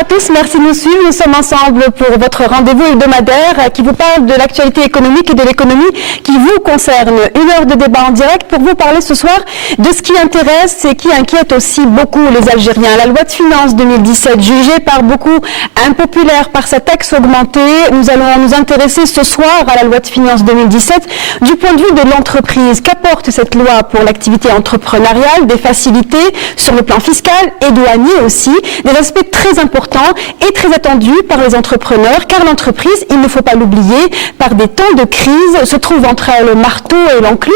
à tous, merci de nous suivre. Nous sommes ensemble pour votre rendez-vous hebdomadaire qui vous parle de l'actualité économique et de l'économie qui vous concerne. Une heure de débat en direct pour vous parler ce soir de ce qui intéresse et qui inquiète aussi beaucoup les Algériens. La loi de finances 2017, jugée par beaucoup impopulaire par sa taxe augmentée, nous allons nous intéresser ce soir à la loi de finances 2017 du point de vue de l'entreprise. Qu'apporte cette loi pour l'activité entrepreneuriale? Des facilités sur le plan fiscal et douanier aussi, des aspects très importants et très attendus par les entrepreneurs, car l'entreprise, il ne faut pas l'oublier, par des temps de crise, se trouve entre le marteau et l'enclume,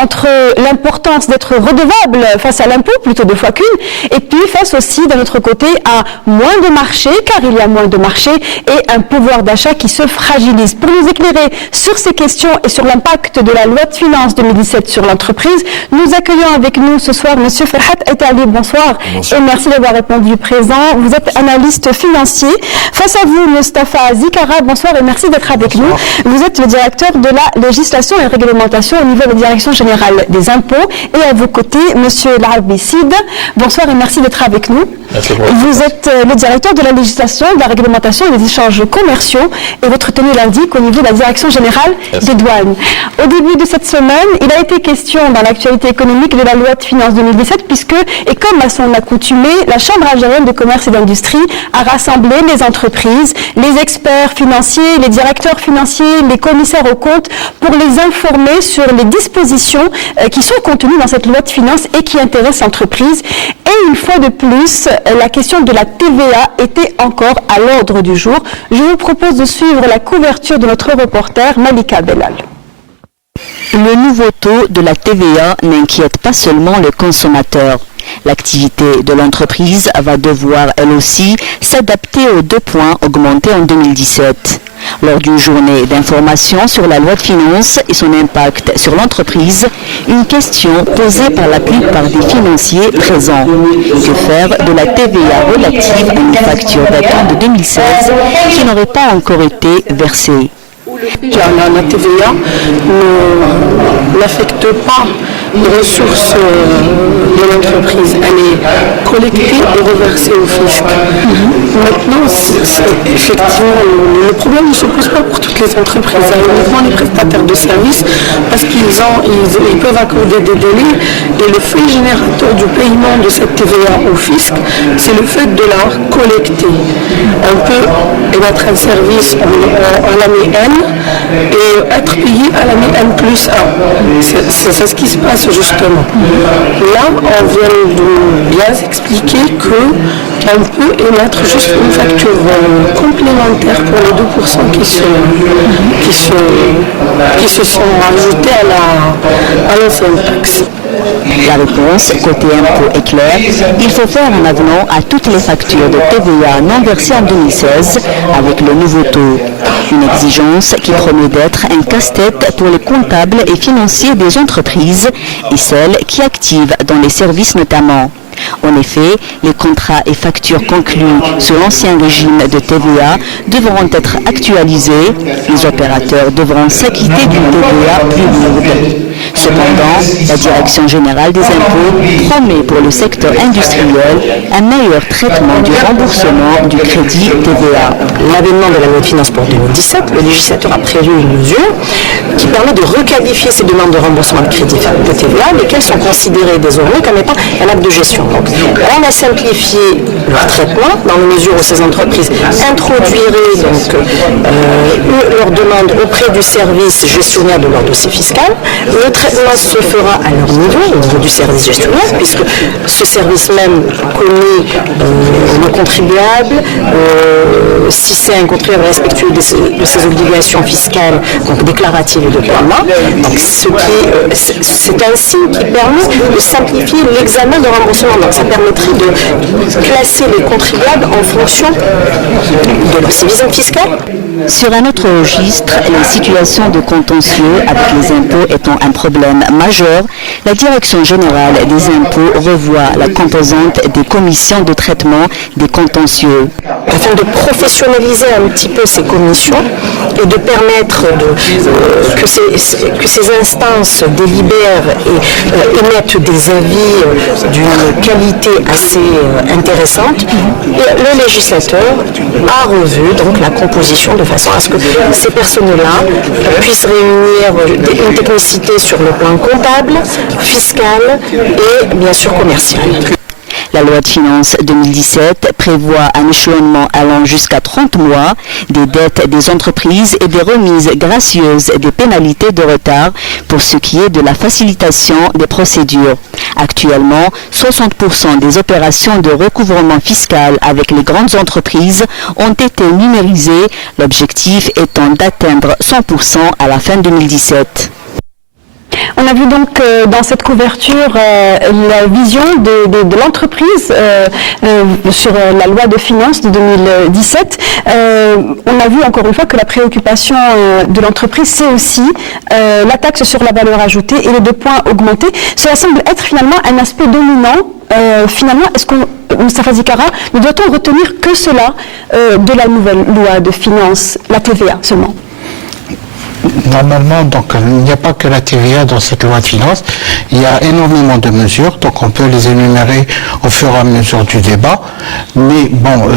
entre l'importance d'être redevable face à l'impôt, plutôt deux fois qu'une, et puis face aussi, d'un autre côté, à moins de marché, car il y a moins de marché, et un pouvoir d'achat qui se fragilise. Pour nous éclairer sur ces questions et sur l'impact de la loi de finances 2017 sur l'entreprise, nous accueillons avec nous ce soir M. Ferhat Aitali. Bonsoir. Bonsoir. Et merci d'avoir répondu présent. Vous êtes analyste financier. Face à vous, Mustafa Zikara. Bonsoir et merci d'être avec nous. Vous êtes le directeur de la législation et réglementation au niveau de la Direction générale des impôts. Et à vos côtés, M. Larbi Sid. Bonsoir et merci d'être avec nous. Vous êtes le directeur de la législation, de la réglementation et des échanges commerciaux. Et votre tenue l'indique au niveau de la Direction générale des douanes. Au début de cette semaine, il a été question dans l'actualité économique de la loi de finances 2017 puisque, et comme à son accoutumée, la Chambre algérienne de commerce et d'industrie a rassemblé les entreprises, les experts financiers, les directeurs financiers, les commissaires aux comptes pour les informer sur les dispositions qui sont contenues dans cette loi de finances et qui intéressent l'entreprise. Et une fois de plus, la question de la TVA était encore à l'ordre du jour. Je vous propose de suivre la couverture de notre reporter Malika Bellal. Le nouveau taux de la TVA n'inquiète pas seulement le consommateur. L'activité de l'entreprise va devoir, elle aussi, s'adapter aux 2 points augmentés en 2017. Lors d'une journée d'information sur la loi de finances et son impact sur l'entreprise, une question posée par la plupart des financiers présents. Que faire de la TVA relative à une facture datant de 2016 qui n'aurait pas encore été versée? La TVA n'affecte pas les ressources de l'entreprise. Elle est collectée et reversée au fisc. Maintenant, effectivement, le problème ne se pose pas pour toutes les entreprises, uniquement les prestataires de services, parce qu'ils peuvent accorder des délais. Et le fait générateur du paiement de cette TVA au fisc, c'est le fait de la collecter. On peut émettre un service à l'année N et être payé à l'année N+1. C'est ce qui se passe justement. Là, on vient de bien expliquer qu'on peut émettre juste une facture complémentaire pour les 2% qui se sont ajoutés à l'ancienne taxe. La réponse, côté impôt, est claire. Il faut faire un avenant à toutes les factures de TVA non versées en 2016 avec le nouveau taux. Une exigence qui promet d'être un casse-tête pour les comptables et financiers des entreprises et celles qui activent dans les services notamment. En effet, les contrats et factures conclus sous l'ancien régime de TVA devront être actualisés. Les opérateurs devront s'acquitter d'une TVA plus lourde. Cependant, la Direction générale des impôts promet pour le secteur industriel un meilleur traitement du remboursement du crédit TVA. L'avènement de la loi de finances pour 2017, le législateur a prévu une mesure qui permet de requalifier ces demandes de remboursement de crédit de TVA, lesquelles sont considérées désormais comme étant un acte de gestion. Donc, on a simplifié leur traitement dans la mesure où ces entreprises introduiraient leur demande auprès du service gestionnaire de leur dossier fiscal. Le traitement se fera à leur niveau, au niveau du service gestionnaire, puisque ce service même connaît le contribuable, si c'est un contribuable respectueux de ses obligations fiscales, donc déclaratives et de paiement. Donc, c'est un signe qui permet de simplifier l'examen de remboursement. Donc, ça permettrait de classer les contribuables en fonction de leur civisme fiscal. Sur un autre registre, les situations de contentieux avec les impôts étant un problème majeur, la Direction générale des impôts revoit la composante des commissions de traitement des contentieux. Afin de professionnaliser un petit peu ces commissions et de permettre que ces instances délibèrent et émettent des avis d'une qualité assez intéressante, le législateur a revu donc la composition de façon à ce que ces personnes-là puissent réunir une technicité sur le plan comptable, fiscal et bien sûr commercial. La loi de finances 2017 prévoit un échelonnement allant jusqu'à 30 mois des dettes des entreprises et des remises gracieuses des pénalités de retard pour ce qui est de la facilitation des procédures. Actuellement, 60% des opérations de recouvrement fiscal avec les grandes entreprises ont été numérisées, l'objectif étant d'atteindre 100% à la fin 2017. On a vu donc dans cette couverture la vision de l'entreprise sur la loi de finances de 2017. On a vu encore une fois que la préoccupation de l'entreprise, c'est aussi la taxe sur la valeur ajoutée et les 2 points augmentés. Cela semble être finalement un aspect dominant. Finalement, est-ce qu'on, Moustapha Zikara, ne doit-on retenir que cela de la nouvelle loi de finances, la TVA seulement? Normalement, donc, il n'y a pas que la TVA dans cette loi de finances. Il y a énormément de mesures, donc on peut les énumérer au fur et à mesure du débat. Mais bon,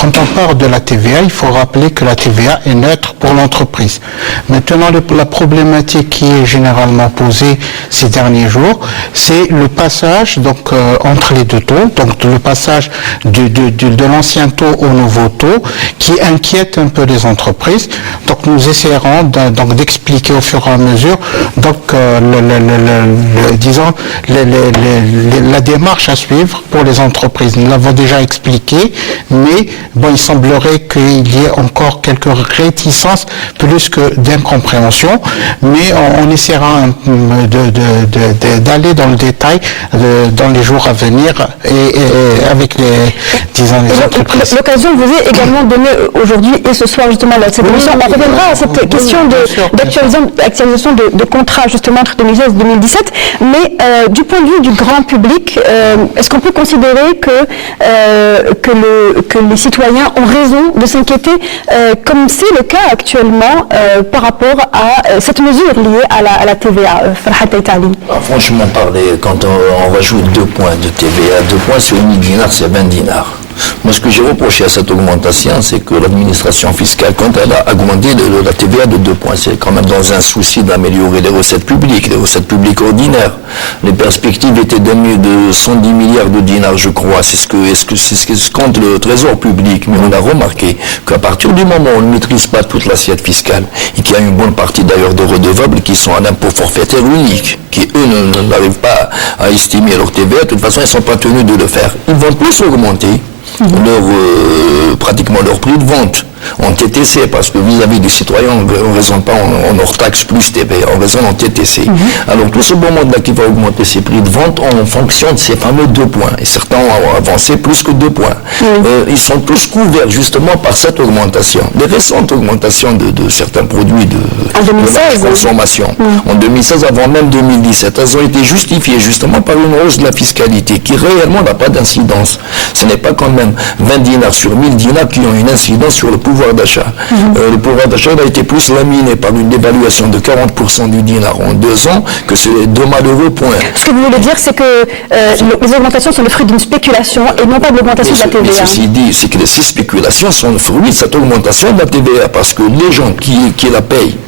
quand on parle de la TVA, il faut rappeler que la TVA est neutre pour l'entreprise. Maintenant, la problématique qui est généralement posée ces derniers jours, c'est le passage donc entre les 2 taux, donc le passage de l'ancien taux au nouveau taux, qui inquiète un peu les entreprises. Donc nous essaierons donc d'expliquer au fur et à mesure donc disons la démarche à suivre pour les entreprises. Nous l'avons déjà expliqué, mais bon, il semblerait qu'il y ait encore quelques réticences plus que d'incompréhension, mais on essaiera d'aller dans le détail dans les jours à venir et avec les entreprises. L'occasion vous est également donnée aujourd'hui et ce soir justement dans cette émission. On reviendra à cette question d'actualisation de contrats justement entre 2016 et 2017, mais du point de vue du grand public, est-ce qu'on peut considérer que les citoyens ont raison de s'inquiéter, comme c'est le cas actuellement par rapport à cette mesure liée à la TVA, Farhat Aïtali? Franchement parler, quand on rajoute 2 points de TVA, 2 points sur 1000 dinars, c'est 20 dinars. Moi, ce que j'ai reproché à cette augmentation, c'est que l'administration fiscale, quand elle a augmenté la TVA de 2 points, c'est quand même dans un souci d'améliorer les recettes publiques ordinaires. Les perspectives étaient de 110 milliards de dinars, je crois. C'est ce que compte le trésor public. Mais on a remarqué qu'à partir du moment où on ne maîtrise pas toute l'assiette fiscale, et qu'il y a une bonne partie d'ailleurs de redevables qui sont à l'impôt forfaitaire unique, qui eux n'arrivent pas à estimer leur TVA, de toute façon ils ne sont pas tenus de le faire. Ils vont plus augmenter pratiquement leur prix de vente en TTC, parce que vis-à-vis des citoyens, on ne raisonne pas en hors taxe plus TVA, on raisonne en TTC. Alors tout ce beau monde-là qui va augmenter ses prix de vente en fonction de ces fameux 2 points. Et certains ont avancé plus que 2 points. Ils sont tous couverts justement par cette augmentation. Les récentes augmentations de certains produits de la consommation, en 2016, avant même 2017, elles ont été justifiées justement par une hausse de la fiscalité qui réellement n'a pas d'incidence. Ce n'est pas quand même 20 dinars sur 1000 dinars qui ont une incidence sur le pouvoir d'achat. Le pouvoir d'achat a été plus laminé par une dévaluation de 40% du dinar en 2 ans que ces 2 malheureux points. Ce que vous voulez dire, c'est que les augmentations sont le fruit d'une spéculation et non pas de l'augmentation de la TVA. Mais ceci dit, c'est que ces spéculations sont le fruit de cette augmentation de la TVA, parce que les gens qui la payent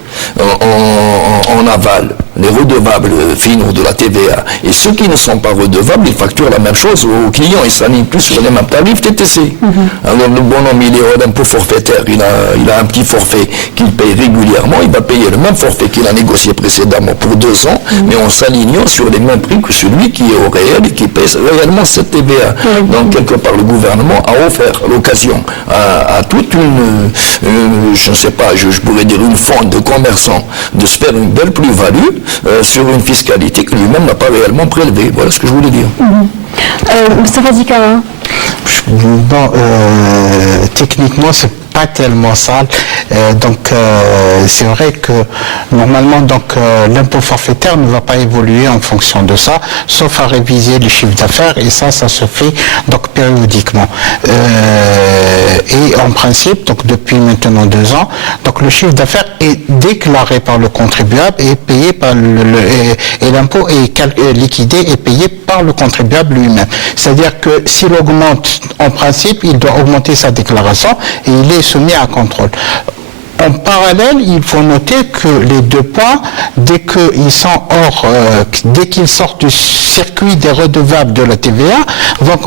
en aval, les redevables finaux de la TVA, et ceux qui ne sont pas redevables, ils facturent la même chose aux clients, ils s'alignent plus sur les mêmes tarifs TTC. Alors le bonhomme, il est d'impôt forfaitaire, il a un petit forfait qu'il paye régulièrement, il va payer le même forfait qu'il a négocié précédemment pour 2 ans, mais en s'alignant sur les mêmes prix que celui qui est au réel et qui paye réellement cette TVA. Donc quelque part, le gouvernement a offert l'occasion à toute je ne sais pas, je pourrais dire une fente de commerçants de se faire une belle plus-value sur une fiscalité que lui-même n'a pas réellement prélevée. Voilà ce que je voulais dire. Moustapha Zikara. Bon, techniquement, c'est pas tellement sale. C'est vrai que normalement l'impôt forfaitaire ne va pas évoluer en fonction de ça, sauf à réviser les chiffres d'affaires, et ça se fait donc périodiquement. Et en principe, donc depuis maintenant 2 ans, donc le chiffre d'affaires est déclaré par le contribuable et payé par et l'impôt est liquidé et payé par le contribuable lui-même. C'est-à-dire que s'il augmente, en principe, il doit augmenter sa déclaration et il est soumis à contrôle. En parallèle, il faut noter que les 2 points, dès qu'ils sortent du circuit des redevables de la TVA, vont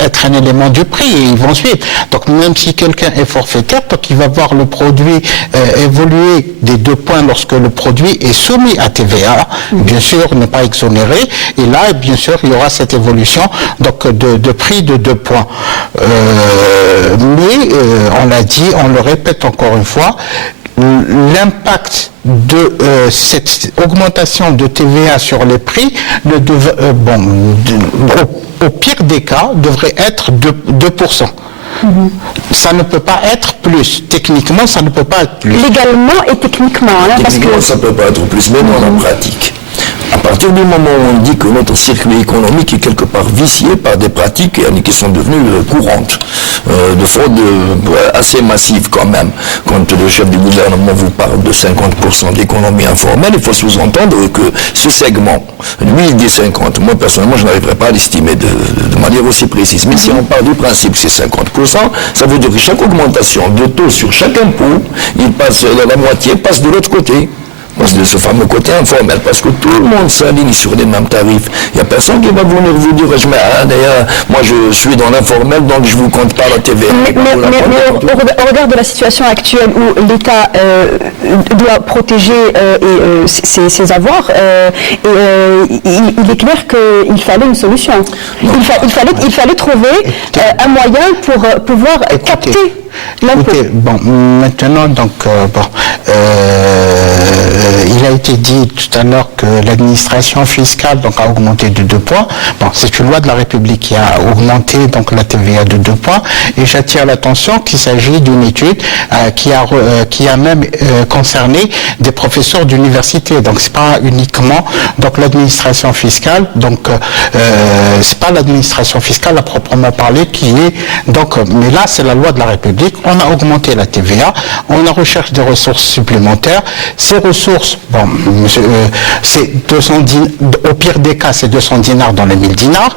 être un élément du prix et ils vont suivre. Donc même si quelqu'un est forfaitaire, donc il va voir le produit évoluer des 2 points lorsque le produit est soumis à TVA, bien sûr n'est pas exonéré, et là bien sûr il y aura cette évolution donc de prix de 2 points. Mais on l'a dit, on le répète encore une fois, l'impact de cette augmentation de TVA sur les prix au pire des cas devrait être 2%. Ça ne peut pas être plus. Techniquement, ça ne peut pas être plus. Légalement et techniquement. Techniquement, ça ne peut pas être plus, mais dans la pratique. À partir du moment où on dit que notre circuit économique est quelque part vicié par des pratiques qui sont devenues courantes, de fraude assez massive quand même. Quand le chef du gouvernement vous parle de 50% d'économie informelle, il faut sous-entendre que ce segment, lui il dit 50, moi personnellement je n'arriverai pas à l'estimer de manière aussi précise. Mais si on part du principe que c'est 50%, ça veut dire que chaque augmentation de taux sur chaque impôt, la moitié passe de l'autre côté. De ce fameux côté informel, parce que tout le monde s'aligne sur les mêmes tarifs. Il n'y a personne qui va venir vous dire, d'ailleurs, moi je suis dans l'informel, donc je ne vous compte pas la TVA. Mais au regard de la situation actuelle où l'État doit protéger ses avoirs, il est clair qu'il fallait une solution. Il fallait trouver un moyen pour pouvoir capter l'impôt. Maintenant, il a été dit tout à l'heure que l'administration fiscale a augmenté de 2 points. C'est une loi de la République qui a augmenté la TVA de 2 points. Et j'attire l'attention qu'il s'agit d'une étude qui a même concerné des professeurs d'université. Donc c'est pas uniquement l'administration fiscale. C'est pas l'administration fiscale à proprement parler qui est mais là c'est la loi de la République. On a augmenté la TVA. On recherche des ressources supplémentaires. Ces ressources, c'est 200 dinars, au pire des cas, c'est 200 dinars dans les 1000 dinars.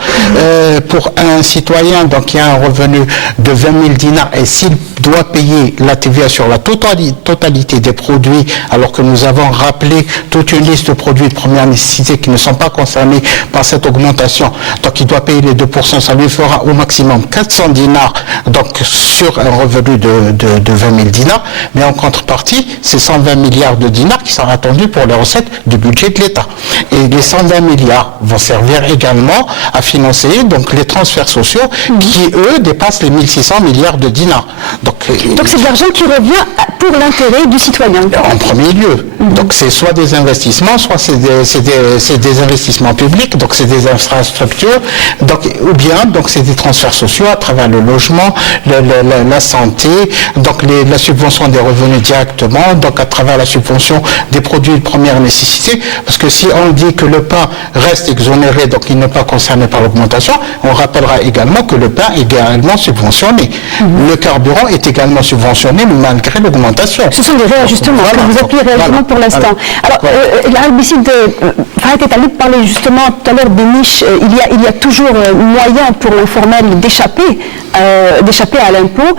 Pour un citoyen, qui a un revenu de 20 000 dinars, et s'il doit payer la TVA sur la totalité des produits, alors que nous avons rappelé toute une liste de produits de première nécessité qui ne sont pas concernés par cette augmentation, donc il doit payer les 2%, ça lui fera au maximum 400 dinars, sur un revenu de 20 000 dinars, mais en contrepartie, c'est 120 milliards de dinars qui sont attendus pour les recettes du budget de l'État. Et les 120 milliards vont servir également à financer les transferts sociaux qui, eux, dépassent les 1600 milliards de dinars. Donc c'est de l'argent qui revient pour l'intérêt du citoyen. En premier lieu. Donc c'est soit des investissements, soit c'est des investissements publics, donc c'est des infrastructures, ou bien c'est des transferts sociaux à travers le logement, la santé, la subvention des revenus directement, à travers la subvention des produits de première nécessité, parce que si on dit que le pain reste exonéré, donc il n'est pas concerné par l'augmentation, on rappellera également que le pain est également subventionné. Le carburant est également subventionné malgré l'augmentation. Ce sont des réajustements que vous appuyez réellement pour l'instant. Alors, la Bicide est allé parler justement tout à l'heure des niches. Il y a toujours moyen pour l'informel d'échapper à l'impôt.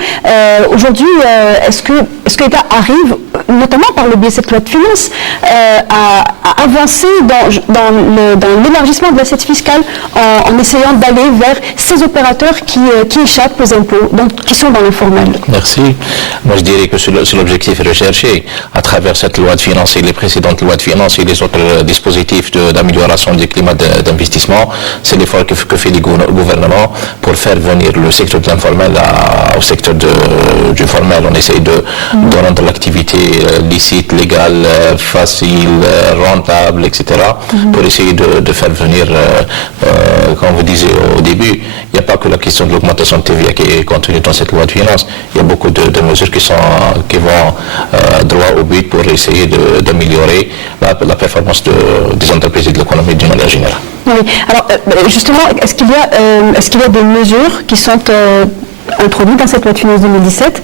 Aujourd'hui, est-ce que l'État arrive, notamment par le biais de cette loi de finances, à avancer dans l'élargissement de l'assiette fiscale en essayant d'aller vers ces opérateurs qui échappent aux impôts, qui sont dans l'informel? Merci. Moi, je dirais que c'est l'objectif recherché à travers cette loi de finances et les précédentes lois de finances et les autres dispositifs d'amélioration du climat d'investissement. C'est l'effort que fait le gouvernement pour faire venir le secteur de l'informel au secteur du formel. On essaye de rendre l'activité licite, légale, facile, rentable, etc. pour essayer de faire venir, comme vous disiez au début, il n'y a pas que la question de l'augmentation de TVA qui est contenue dans cette loi de finances. Il y a beaucoup de mesures qui vont droit au but pour essayer d'améliorer la performance des entreprises et de l'économie d'une manière générale. Oui. Alors, justement, est-ce qu'il y a des mesures qui sont introduites dans cette loi de finances 2017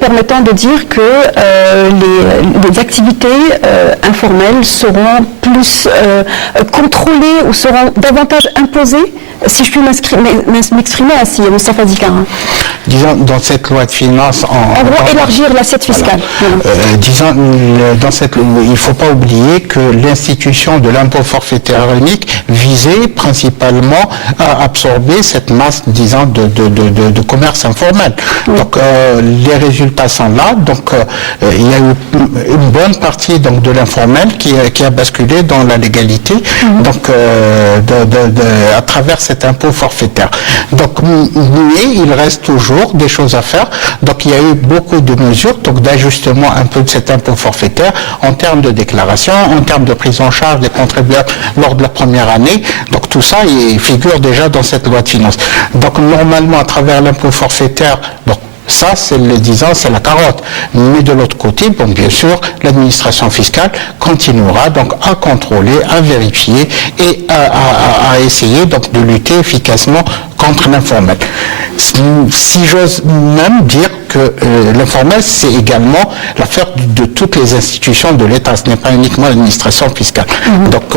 permettant de dire que les activités informelles seront plus contrôlées ou seront davantage imposées, si je puis m'exprimer ainsi, Moustapha Dikara? Disons, dans cette loi de finances... En gros, élargir l'assiette fiscale. Voilà. Disons, dans cette loi, il ne faut pas oublier que l'institution de l'impôt forfaitaire unique visait principalement à absorber cette masse, disons, de commerce informel. Donc, les résultats sont là. Donc, il y a eu une bonne partie donc, de l'informel qui a basculé dans la légalité, donc, à travers cet impôt forfaitaire. Donc, mais il reste toujours des choses à faire. Donc, il y a eu beaucoup de mesures donc d'ajustement un peu de cet impôt forfaitaire en termes de déclaration, en termes de prise en charge des contribuables lors de la première année. Donc, tout ça il figure déjà dans cette loi de finances. Donc, normalement, à travers l'impôt forfaitaire, bon, ça, c'est la carotte. Mais de l'autre côté, bon, bien sûr, l'administration fiscale continuera donc à contrôler, à vérifier et à essayer donc de lutter efficacement contre l'informel. Si j'ose même dire que l'informel, c'est également l'affaire de toutes les institutions de l'État, ce n'est pas uniquement l'administration fiscale. Donc,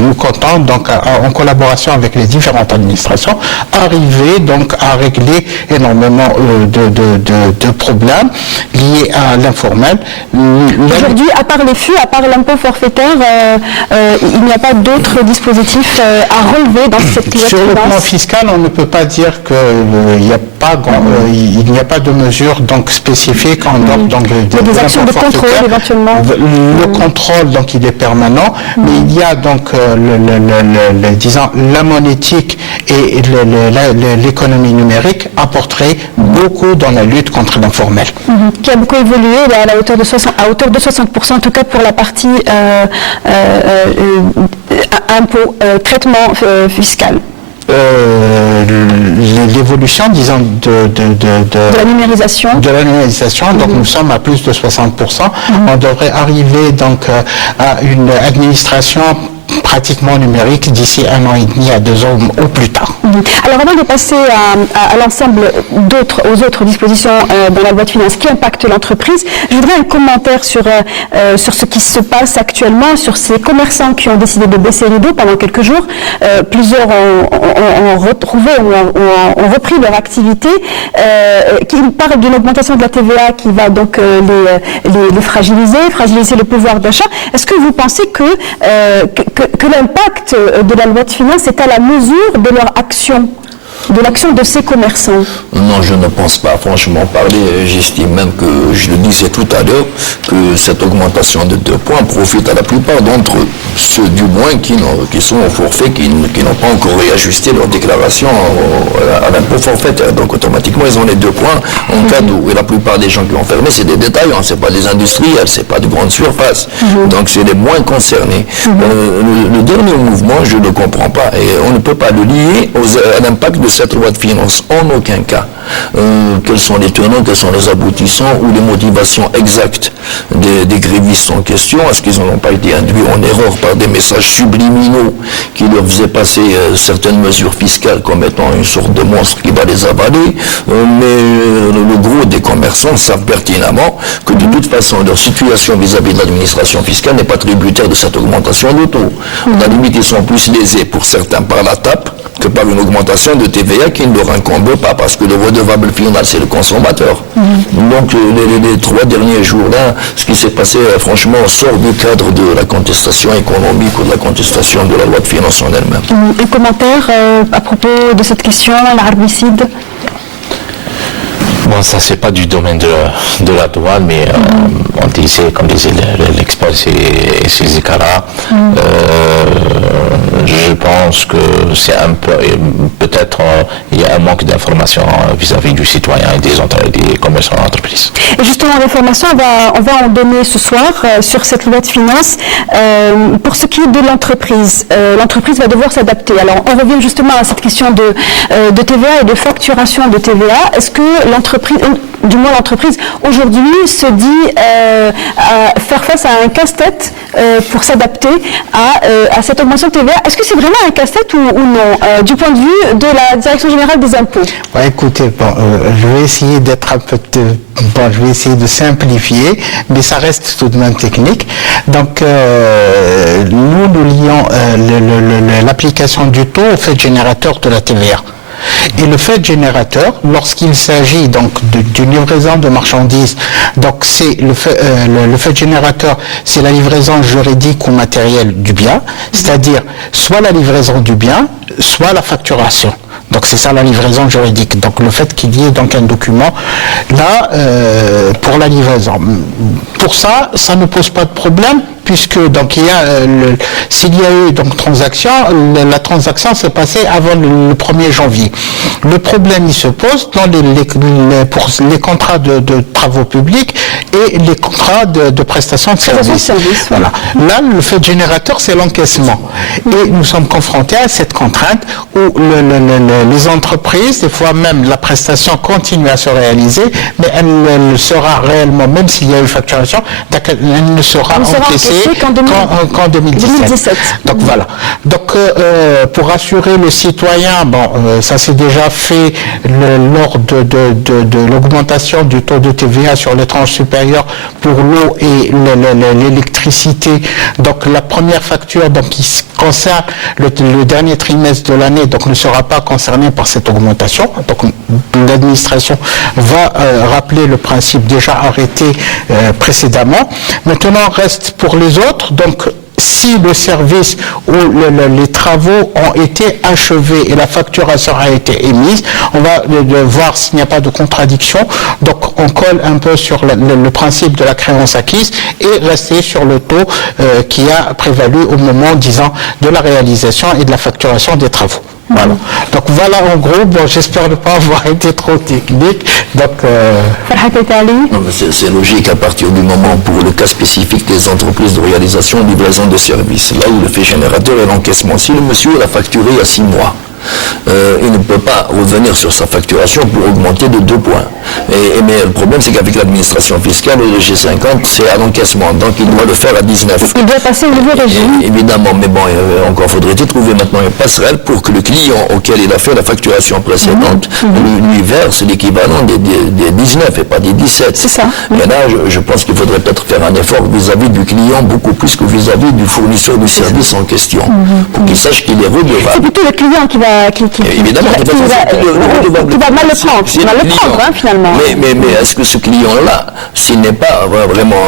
nous comptons, donc, en collaboration avec les différentes administrations, arriver donc à régler énormément de problèmes liés à l'informel. Aujourd'hui, à part les flux, à part l'impôt forfaitaire, il n'y a pas d'autres dispositifs à relever dans cette loi de finances. Sur le plan fiscal, on ne peut pas dire qu'il n'y a pas de mesures donc spécifiques en ordre donc des actions de contrôle éventuellement. Le contrôle donc il est permanent, mais il y a donc disons la monétique et l'économie numérique apporteraient beaucoup dans la lutte contre l'informel. Qui a beaucoup évolué à hauteur de 60%, en tout cas pour la partie impôt, traitement fiscal. L'évolution, disons, de la numérisation. De la numérisation, donc nous sommes à plus de 60%. On devrait arriver donc à une administration pratiquement numérique d'ici 1 an et demi à 2 ans au plus tard. Alors avant de passer à l'ensemble aux autres dispositions dans la loi de finances qui impactent l'entreprise, je voudrais un commentaire sur ce qui se passe actuellement, sur ces commerçants qui ont décidé de baisser les dos pendant quelques jours. Plusieurs ont retrouvé ou ont repris leur activité, qui parlent d'une augmentation de la TVA qui va donc les fragiliser le pouvoir d'achat. Est-ce que vous pensez que l'impact de la loi de finances est à la mesure de leur action, de l'action de ces commerçants? Non, je ne pense pas. Franchement parler, j'estime même que, je le disais tout à l'heure, que cette augmentation de 2 points profite à la plupart d'entre eux, ceux du moins qui sont au forfait, qui n'ont pas encore réajusté leur déclaration à l'impôt forfaitaire. Donc automatiquement, ils ont les 2 points en cadeau. Et la plupart des gens qui ont fermé, c'est des détaillants, c'est pas des industriels, c'est pas de grandes surfaces. Donc c'est les moins concernés. Le dernier mouvement, je ne le comprends pas. Et on ne peut pas le lier à l'impact de cette loi de finances, en aucun cas. Quels sont les tenants, quels sont les aboutissants ou les motivations exactes des grévistes en question? Est-ce qu'ils n'ont pas été induits en erreur par des messages subliminaux qui leur faisaient passer certaines mesures fiscales comme étant une sorte de monstre qui va les avaler? Mais le gros des commerçants savent pertinemment que de toute façon leur situation vis-à-vis de l'administration fiscale n'est pas tributaire de cette augmentation de taux. À la limite, ils sont plus lésés pour certains par la tape que par une augmentation de TVA qui ne leur incombe pas, parce que le redevable final, c'est le consommateur. Donc, les 3 derniers jours-là, ce qui s'est passé, franchement, sort du cadre de la contestation économique ou de la contestation de la loi de finances en elle-même. Un commentaire à propos de cette question, l'herbicide? Bon, ça c'est pas du domaine de la douane, mais on disait, comme disait l'expert chez Zikara, je pense que c'est un peu, peut-être il y a un manque d'information vis-à-vis du citoyen et des commerçants d'entreprise. Et justement, l'information, on va en donner ce soir sur cette loi de finances. Pour ce qui est de l'entreprise, l'entreprise va devoir s'adapter. Alors, on revient justement à cette question de TVA et de facturation de TVA. Est-ce que l'entreprise, du moins l'entreprise, aujourd'hui se dit faire face à un casse-tête pour s'adapter à cette augmentation de TVA? Est-ce que c'est vraiment un casse-tête ou non, du point de vue de la Direction générale des impôts? Ouais, écoutez, je vais essayer d'être un peu je vais essayer de simplifier, mais ça reste tout de même technique. Donc, nous lions l'application du taux au fait générateur de la TVA. Et le fait générateur, lorsqu'il s'agit donc d'une livraison de marchandises, donc c'est le fait générateur, c'est la livraison juridique ou matérielle du bien, c'est-à-dire soit la livraison du bien, soit la facturation. Donc c'est ça la livraison juridique. Donc le fait qu'il y ait donc un document là pour la livraison. Pour ça, ça ne pose pas de problème puisque donc il y a s'il y a eu donc transaction, la transaction s'est passée avant le 1er janvier. Le problème il se pose dans pour les contrats de travaux publics et les contrats de prestations de services. Voilà. Là, le fait générateur, c'est l'encaissement. Et nous sommes confrontés à cette contrainte où les entreprises, des fois même la prestation continue à se réaliser, mais elle sera réellement, même s'il y a eu facturation, elle ne sera encaissée qu'en 2017. Donc voilà. Donc pour assurer le citoyen, ça s'est déjà fait lors de l'augmentation du taux de TVA sur les tranches supérieures pour l'eau et l'électricité. Donc la première facture qui concerne le dernier trimestre de l'année donc ne sera pas concernée par cette augmentation. Donc l'administration va rappeler le principe déjà arrêté précédemment. Maintenant reste pour les autres, donc si le service ou les travaux ont été achevés et la facturation a été émise, on va voir s'il n'y a pas de contradiction. Donc on colle un peu sur le principe de la créance acquise et rester sur le taux qui a prévalu au moment, disons, de la réalisation et de la facturation des travaux. Voilà. Donc voilà en gros, j'espère ne pas avoir été trop technique. Donc, c'est logique à partir du moment pour le cas spécifique des entreprises de réalisation et livraison de services. Là où le fait générateur est l'encaissement. Si le monsieur l'a facturé il y a 6 mois, il ne peut pas revenir sur sa facturation pour augmenter de 2 points. Mais le problème, c'est qu'avec l'administration fiscale, le G50, c'est à l'encaissement. Donc, il doit le faire à 19. Il doit passer au nouveau régime. Évidemment, mais encore faudrait-il trouver maintenant une passerelle pour que le client auquel il a fait la facturation précédente lui verse l'équivalent des 19 et pas des 17. C'est ça. Et là, je pense qu'il faudrait peut-être faire un effort vis-à-vis du client, beaucoup plus que vis-à-vis du fournisseur du service en question, pour qu'il sache qu'il est redevable. C'est plutôt le client qui va mal le prendre. Il va le prendre, finalement. Mais est-ce que ce client-là, s'il n'est pas vraiment,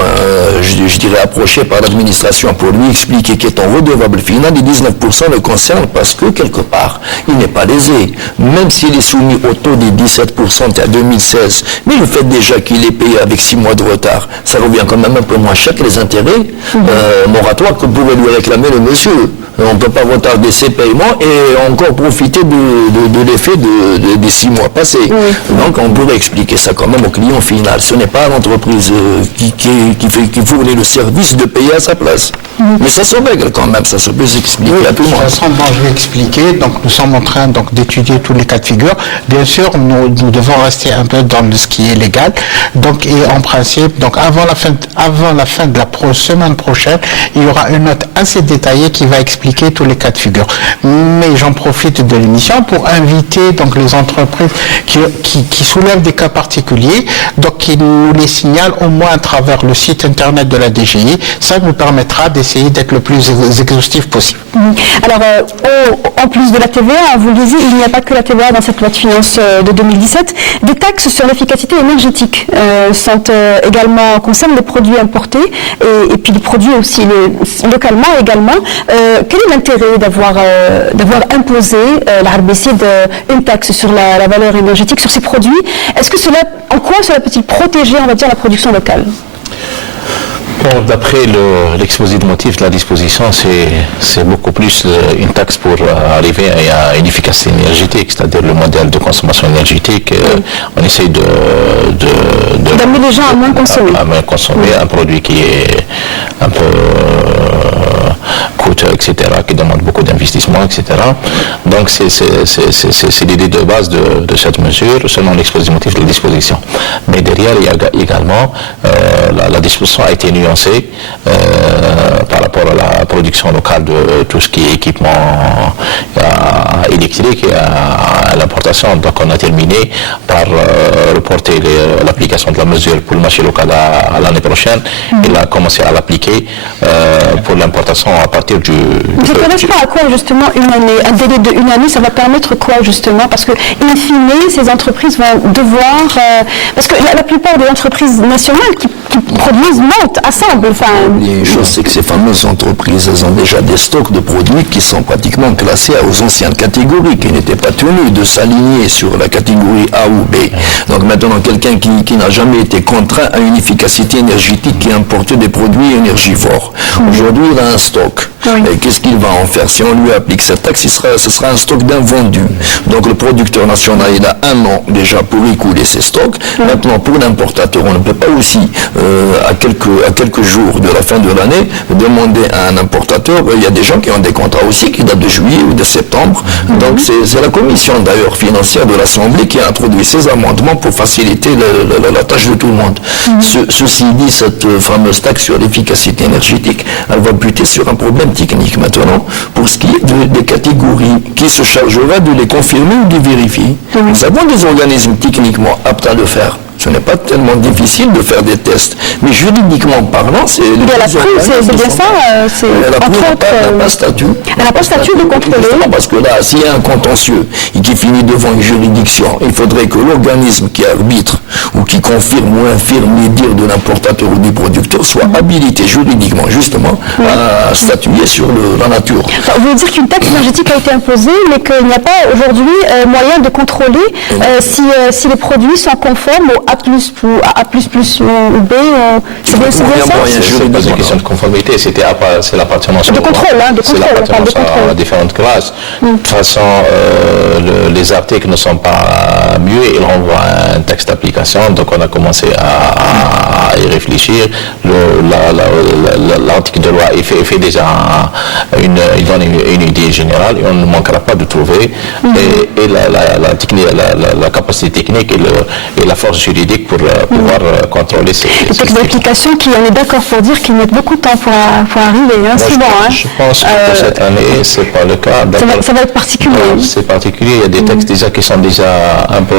je dirais, approché par l'administration pour lui expliquer qu'étant redevable final, les 19% le concernent parce que, quelque part, il n'est pas lésé. Même s'il est soumis au taux des 17% à 2016, mais le fait déjà qu'il est payé avec 6 mois de retard, ça revient quand même un peu moins cher que les intérêts moratoires que pourrait lui réclamer le monsieur. On ne peut pas retarder ses paiements et encore profiter de l'effet des 6 mois passés. Donc on pourrait expliquer ça quand même au client final. Ce n'est pas l'entreprise qui fournit le service de payer à sa place. Mais ça se règle quand même, ça se peut s'expliquer à tout le monde. De toute façon, je vais expliquer. Donc nous sommes en train d'étudier tous les cas de figure. Bien sûr, nous devons rester un peu dans ce qui est légal. Donc et en principe, donc avant la fin de la semaine prochaine, il y aura une note assez détaillée qui va expliquer tous les cas de figure. Mais j'en profite de l'émission pour inviter donc les entreprises qui soulèvent des cas particuliers, donc qui nous les signalent au moins à travers le site internet de la DGI. Ça nous permettra d'essayer d'être le plus exhaustif possible. Alors, en plus de la TVA, vous le disiez, il n'y a pas que la TVA dans cette loi de finances de 2017. Des taxes sur l'efficacité énergétique sont concernent les produits importés et puis les produits aussi localement également. quel est l'intérêt d'avoir imposé l'Arbicide une taxe sur la valeur énergétique sur ces produits? En quoi cela peut-il protéger, on va dire, la production locale? Bon, d'après l'exposé de motifs de la disposition, c'est beaucoup plus une taxe pour arriver à une efficacité énergétique, c'est-à-dire le modèle de consommation énergétique. On essaye d'amener les gens à moins consommer. À moins consommer un produit qui est un peu coûteux, etc., qui demande beaucoup d'investissement, etc. Donc c'est l'idée de base de cette mesure, selon l'exposé de motifs de la disposition. Mais derrière, il y a également la disposition a été nuancée par rapport à la production locale de tout ce qui est équipement électrique et à l'importation. Donc on a terminé par reporter l'application de la mesure pour le marché local à l'année prochaine et là commencer à l'appliquer pour l'importation à partir du... Ça ne correspond à quoi justement une année? Un délai de une année, ça va permettre quoi justement? Parce que, in fine, ces entreprises vont devoir... parce que la plupart des entreprises nationales qui produisent montent, assemblent. La chose, c'est que ces fameuses entreprises, elles ont déjà des stocks de produits qui sont pratiquement classés aux anciennes catégories, qui n'étaient pas tenues de s'aligner sur la catégorie A ou B. Donc maintenant, quelqu'un qui n'a jamais été contraint à une efficacité énergétique qui importe des produits énergivores. Aujourd'hui, il a un stock. Et qu'est-ce qu'il va en faire? Si on lui applique cette taxe, ce sera un stock d'invendus. Donc le producteur national, il a un an déjà pour écouler ses stocks. Maintenant, pour l'importateur, on ne peut pas aussi, à quelques jours de la fin de l'année, demander à un importateur, il y a des gens qui ont des contrats aussi qui datent de juillet ou de septembre. Donc c'est la commission d'ailleurs financière de l'Assemblée qui a introduit ces amendements pour faciliter la tâche de tout le monde. Ceci dit, cette fameuse taxe sur l'efficacité énergétique, elle va buter sur un problème technique maintenant, pour ce qui est des catégories, qui se chargera de les confirmer ou de les vérifier. Nous avons des organismes techniquement aptes à le faire. Ce n'est pas tellement difficile de faire des tests. Mais juridiquement parlant, c'est... La PRU, c'est bien ça. La PRU n'a pas statut. Elle n'a pas statut de contrôler. Parce que là, s'il y a un contentieux et qui finit devant une juridiction, il faudrait que l'organisme qui arbitre ou qui confirme ou infirme les dires de l'importateur ou du producteur soit habilité juridiquement, justement, à statuer sur la nature. Vous voulez dire qu'une taxe énergétique a été imposée, mais qu'il n'y a pas aujourd'hui moyen de contrôler si les produits sont conformes au A++ ou B, c'est bien ça? C'est pas une question de conformité, c'est l'appartenance de contrôle, c'est l'appartenance à différentes classes. De toute façon, les articles ne sont pas mieux, ils renvoient à un texte d'application, donc on a commencé à y réfléchir. L'article de loi fait déjà il donne une idée générale et on ne manquera pas de trouver et la capacité technique et la force juridique pour pouvoir contrôler ces textes d'application qui, on est d'accord pour dire qu'ils mettent beaucoup de temps pour arriver. Je pense que pour cette année, ce n'est pas le cas. Ça va être particulier. C'est particulier. Il y a des textes déjà qui sont déjà un peu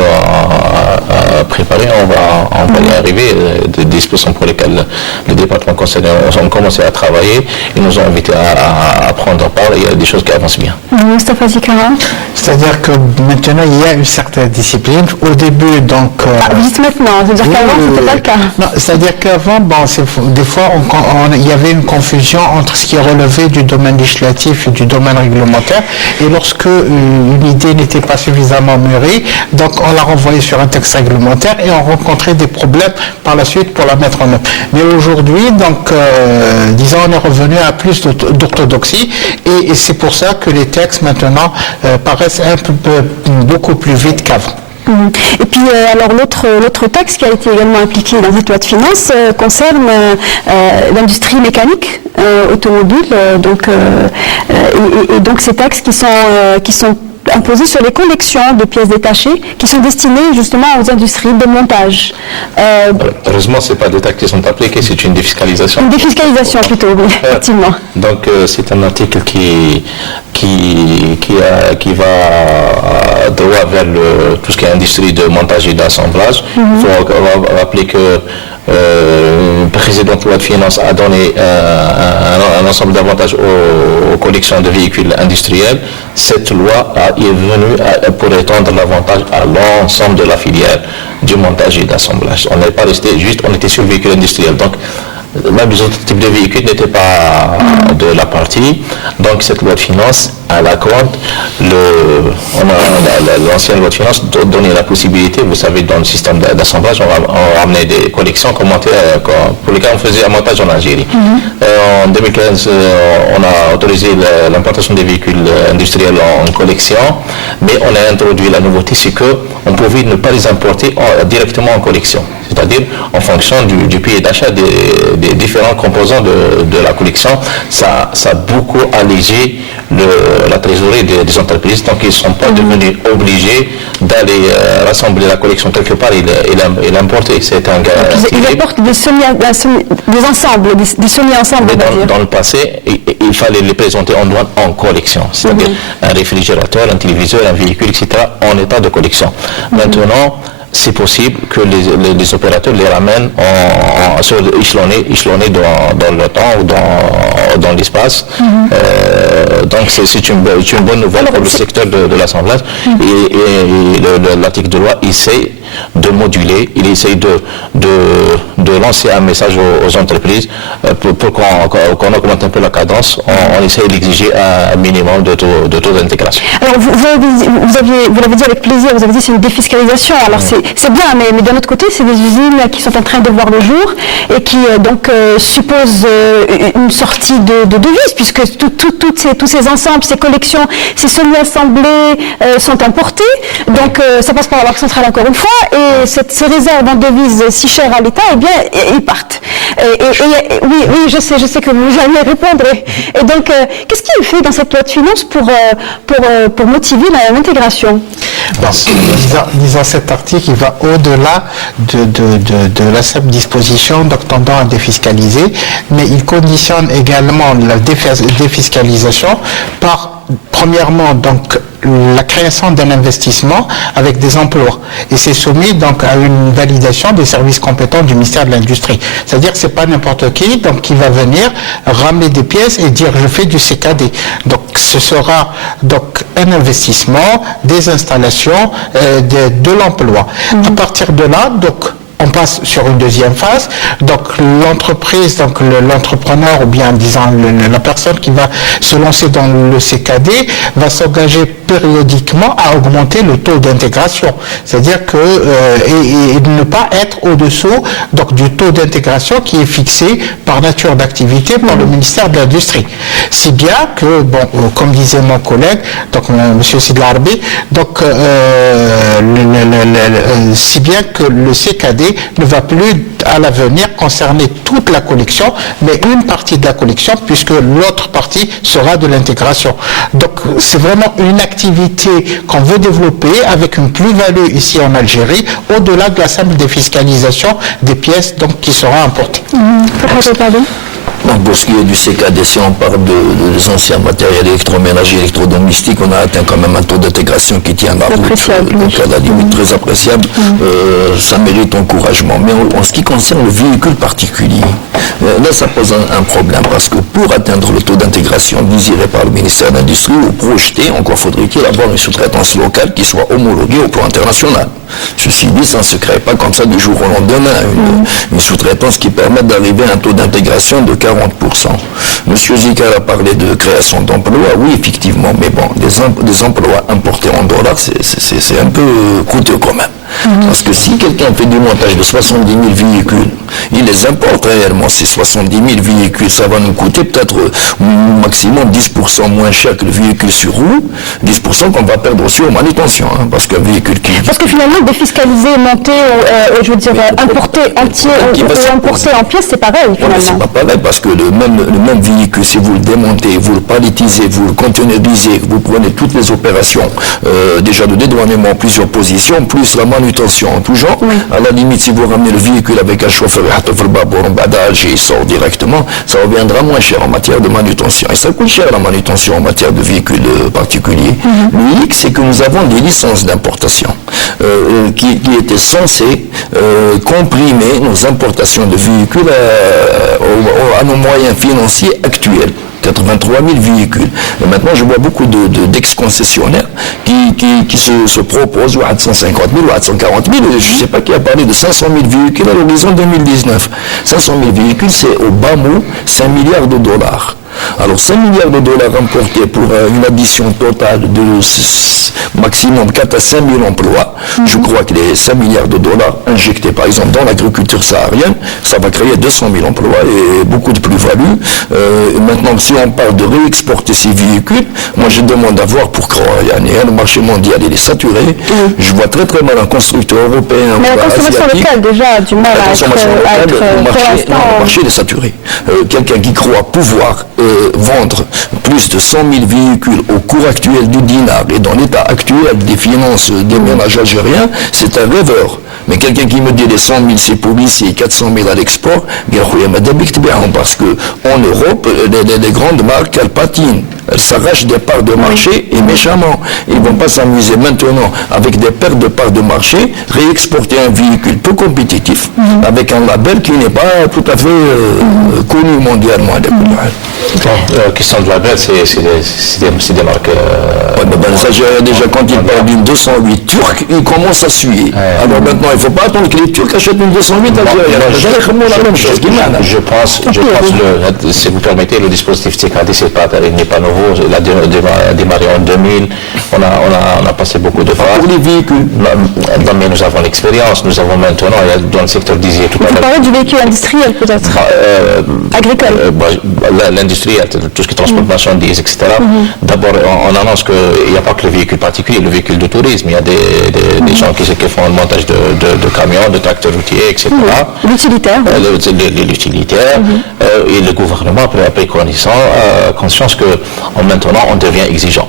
préparés. On va y arriver. Des dispositions pour lesquelles les départements concernés ont commencé à travailler. Ils nous ont invités à prendre part. Il y a des choses qui avancent bien. Mustafa Zikara. C'est-à-dire que maintenant, il y a une certaine discipline. Au début, donc... vous dites maintenant, c'est-à-dire qu'avant, ce n'était pas le cas. Non, c'est-à-dire qu'avant, des fois, il y avait une confusion entre ce qui relevait du domaine législatif et du domaine réglementaire. Et lorsque une idée n'était pas suffisamment mûrie, donc on la renvoyait sur un texte réglementaire et on rencontrait des problèmes par la suite pour la mettre en œuvre. Mais aujourd'hui, donc, disons, on est revenu à plus d'orthodoxie et c'est pour ça que les textes maintenant paraissent beaucoup plus vite qu'avant. Et puis, alors l'autre taxe qui a été également appliquée dans cette loi de finances concerne l'industrie mécanique automobile, et donc ces taxes qui sont imposées sur les collections de pièces détachées qui sont destinées justement aux industries de montage. Heureusement, ce n'est pas des taxes qui sont appliquées, c'est une défiscalisation. Une défiscalisation plutôt, oui, effectivement. Donc c'est un article qui va droit vers tout ce qui est industrie de montage et d'assemblage. Il faut rappeler que la précédente loi de finances a donné un ensemble d'avantages aux collections de véhicules industriels. Cette loi est venue pour étendre l'avantage à l'ensemble de la filière du montage et d'assemblage. On n'est pas resté juste, on était sur le véhicule industriel. Donc, même les autres types de véhicules n'étaient pas de la partie. Donc cette loi de finances à la compte, l'ancienne loi de finances donnait la possibilité, vous savez, dans le système d'assemblage, on ramenait des collections commentaires pour lesquelles on faisait un montage en Algérie. En 2015, on a autorisé l'importation des véhicules industriels en collection, mais on a introduit la nouveauté, c'est qu'on pouvait ne pas les importer directement en collection, c'est-à-dire en fonction du prix d'achat des différents composants de la collection. Ça a beaucoup allégé la trésorerie des entreprises, donc ils ne sont pas devenus obligés d'aller rassembler la collection quelque part et l'importer. C'est un gain. Ils apportent des ensembles, des semi-ensembles. Dans le passé, il fallait les présenter en douane en collection, c'est-à-dire un réfrigérateur, un téléviseur, un véhicule, etc., en état de collection. Maintenant, c'est possible que les opérateurs les ramènent échelonnés dans le temps ou dans l'espace. Donc c'est une bonne nouvelle pour le secteur de l'assemblage. Et l'article de loi essaie de moduler, il essaie de lancer un message aux entreprises pour qu'on augmente un peu la cadence. On essaie d'exiger un minimum de taux d'intégration. Alors vous l'avez dit avec plaisir, vous avez dit c'est une défiscalisation. Alors c'est bien, mais d'un autre côté, c'est des usines qui sont en train de voir le jour et qui donc supposent une sortie de devises, puisque tous ces ensembles, ces collections, ces semi-assemblées sont importés. Donc ça passe par la Banque centrale encore une fois, et ces réserves en devises si chères à l'État, eh bien, ils partent. Oui, je sais que vous allez répondre. Et donc, qu'est-ce qui est fait dans cette loi de finances pour motiver l'intégration? Disons, cet article, il va au-delà de la simple disposition donc tendant à défiscaliser, mais il conditionne également la défiscalisation par, premièrement, donc la création d'un investissement avec des emplois. Et c'est soumis donc à une validation des services compétents du ministère de l'Industrie. C'est-à-dire que c'est pas n'importe qui donc qui va venir ramener des pièces et dire je fais du CKD. Donc ce sera donc un investissement, des installations, de l'emploi. À partir de là, donc on passe sur une deuxième phase. Donc l'entreprise, donc l'entrepreneur ou bien disons la personne qui va se lancer dans le CKD va s'engager périodiquement à augmenter le taux d'intégration. C'est-à-dire que et ne pas être au-dessous donc du taux d'intégration qui est fixé par nature d'activité par le ministère de l'Industrie. Si bien que comme disait mon collègue, donc monsieur Sidlarbi, donc si bien que le CKD ne va plus à l'avenir concerner toute la collection, mais une partie de la collection, puisque l'autre partie sera de l'intégration. Donc c'est vraiment une activité qu'on veut développer avec une plus-value ici en Algérie, au-delà de la simple défiscalisation des pièces donc, qui seront importées. Donc, pour ce qui est du CKD, si on parle des anciens matériels électroménagers, électrodomestiques, on a atteint quand même un taux d'intégration qui tient la route, donc à la limite très appréciable. Ça mérite encouragement. Mais en ce qui concerne le véhicule particulier, là ça pose un problème, parce que pour atteindre le taux d'intégration désiré par le ministère de l'Industrie ou projeté, encore faudrait-il avoir une sous-traitance locale qui soit homologuée au plan international. Ceci dit, ça ne se crée pas comme ça du jour au lendemain. Une sous-traitance qui permet d'arriver à un taux d'intégration de 40%. Monsieur Zikar a parlé de création d'emplois, oui effectivement, mais bon, des emplois importés en dollars, c'est un peu coûteux quand même. Parce que si quelqu'un fait du montage de 70 000 véhicules, il les importe réellement, ces 70 000 véhicules, ça va nous coûter peut-être maximum 10% moins cher que le véhicule sur roue, 10% qu'on va perdre aussi aux manutentions, parce qu'un véhicule qui... Parce que finalement, défiscaliser, monter, je veux dire, importer entier ou importer en pièces, c'est pareil finalement. C'est pas pareil, parce que le même véhicule, si vous le démontez, vous le palettisez, vous le conteneurisez, vous prenez toutes les opérations, déjà de dédouanement, plusieurs positions, plus la manutention en tout genre, à la limite, si vous ramenez le véhicule avec un chauffeur, il sort directement, ça reviendra moins cher en matière de manutention. Et ça coûte cher la manutention en matière de véhicules particuliers. Le hic, c'est que nous avons des licences d'importation qui étaient censées comprimer nos importations de véhicules à nos moyens financiers actuels. 83 000 véhicules. Et maintenant, je vois beaucoup d'ex-concessionnaires qui se proposent à 150 000 ou à 140 000. Je ne sais pas qui a parlé de 500 000 véhicules à l'horizon 2019. 500 000 véhicules, c'est au bas mot 5 milliards de dollars. Alors 5 milliards de dollars remportés pour une addition totale de maximum 4 à 5 000 emplois. Je crois que les 5 milliards de dollars injectés par exemple dans l'agriculture saharienne, ça va créer 200 000 emplois et beaucoup de plus-value. Maintenant, si on parle de réexporter ces véhicules, moi je demande à voir pour croire. Le marché mondial il est saturé. Je vois très très mal un constructeur européen. Mais la consommation locale déjà a du mal à être le marché est saturé. Quelqu'un qui croit pouvoir vendre plus de 100 000 véhicules au cours actuel du dinar et dans l'état actuel des finances des ménages algériens, c'est un rêveur. Mais quelqu'un qui me dit les 100 000 c'est pour ici et 400 000 à l'export, parce qu'en Europe, les grandes marques, elles patinent. Elles s'arrachent des parts de marché et méchamment. Ils ne vont pas s'amuser maintenant avec des pertes de parts de marché, réexporter un véhicule peu compétitif avec un label qui n'est pas tout à fait connu mondialement. La question de label, c'est des marques... déjà, quand il parle d'une 208 turque, il commence à suer. Alors maintenant, il ne faut pas attendre que les Turcs achètent une 208 algérienne. Je pense, si vous permettez, le dispositif TKD n'est pas nouveau. Il a démarré en 2000. On a passé beaucoup de phases. Pour les véhicules. Mais nous avons l'expérience. Nous avons maintenant, dans le secteur disiez tout à l'heure. Vous parlez du véhicule industriel peut-être agricole. L'industrie, tout ce qui est transportation, etc. D'abord, on annonce qu'il n'y a pas que le véhicule particulier, le véhicule de tourisme. Il y a des gens qui font le montage de camions, de tracteurs routiers, etc. L'utilitaire. L'utilitaire. Et le gouvernement a pris conscience que maintenant on devient exigeant.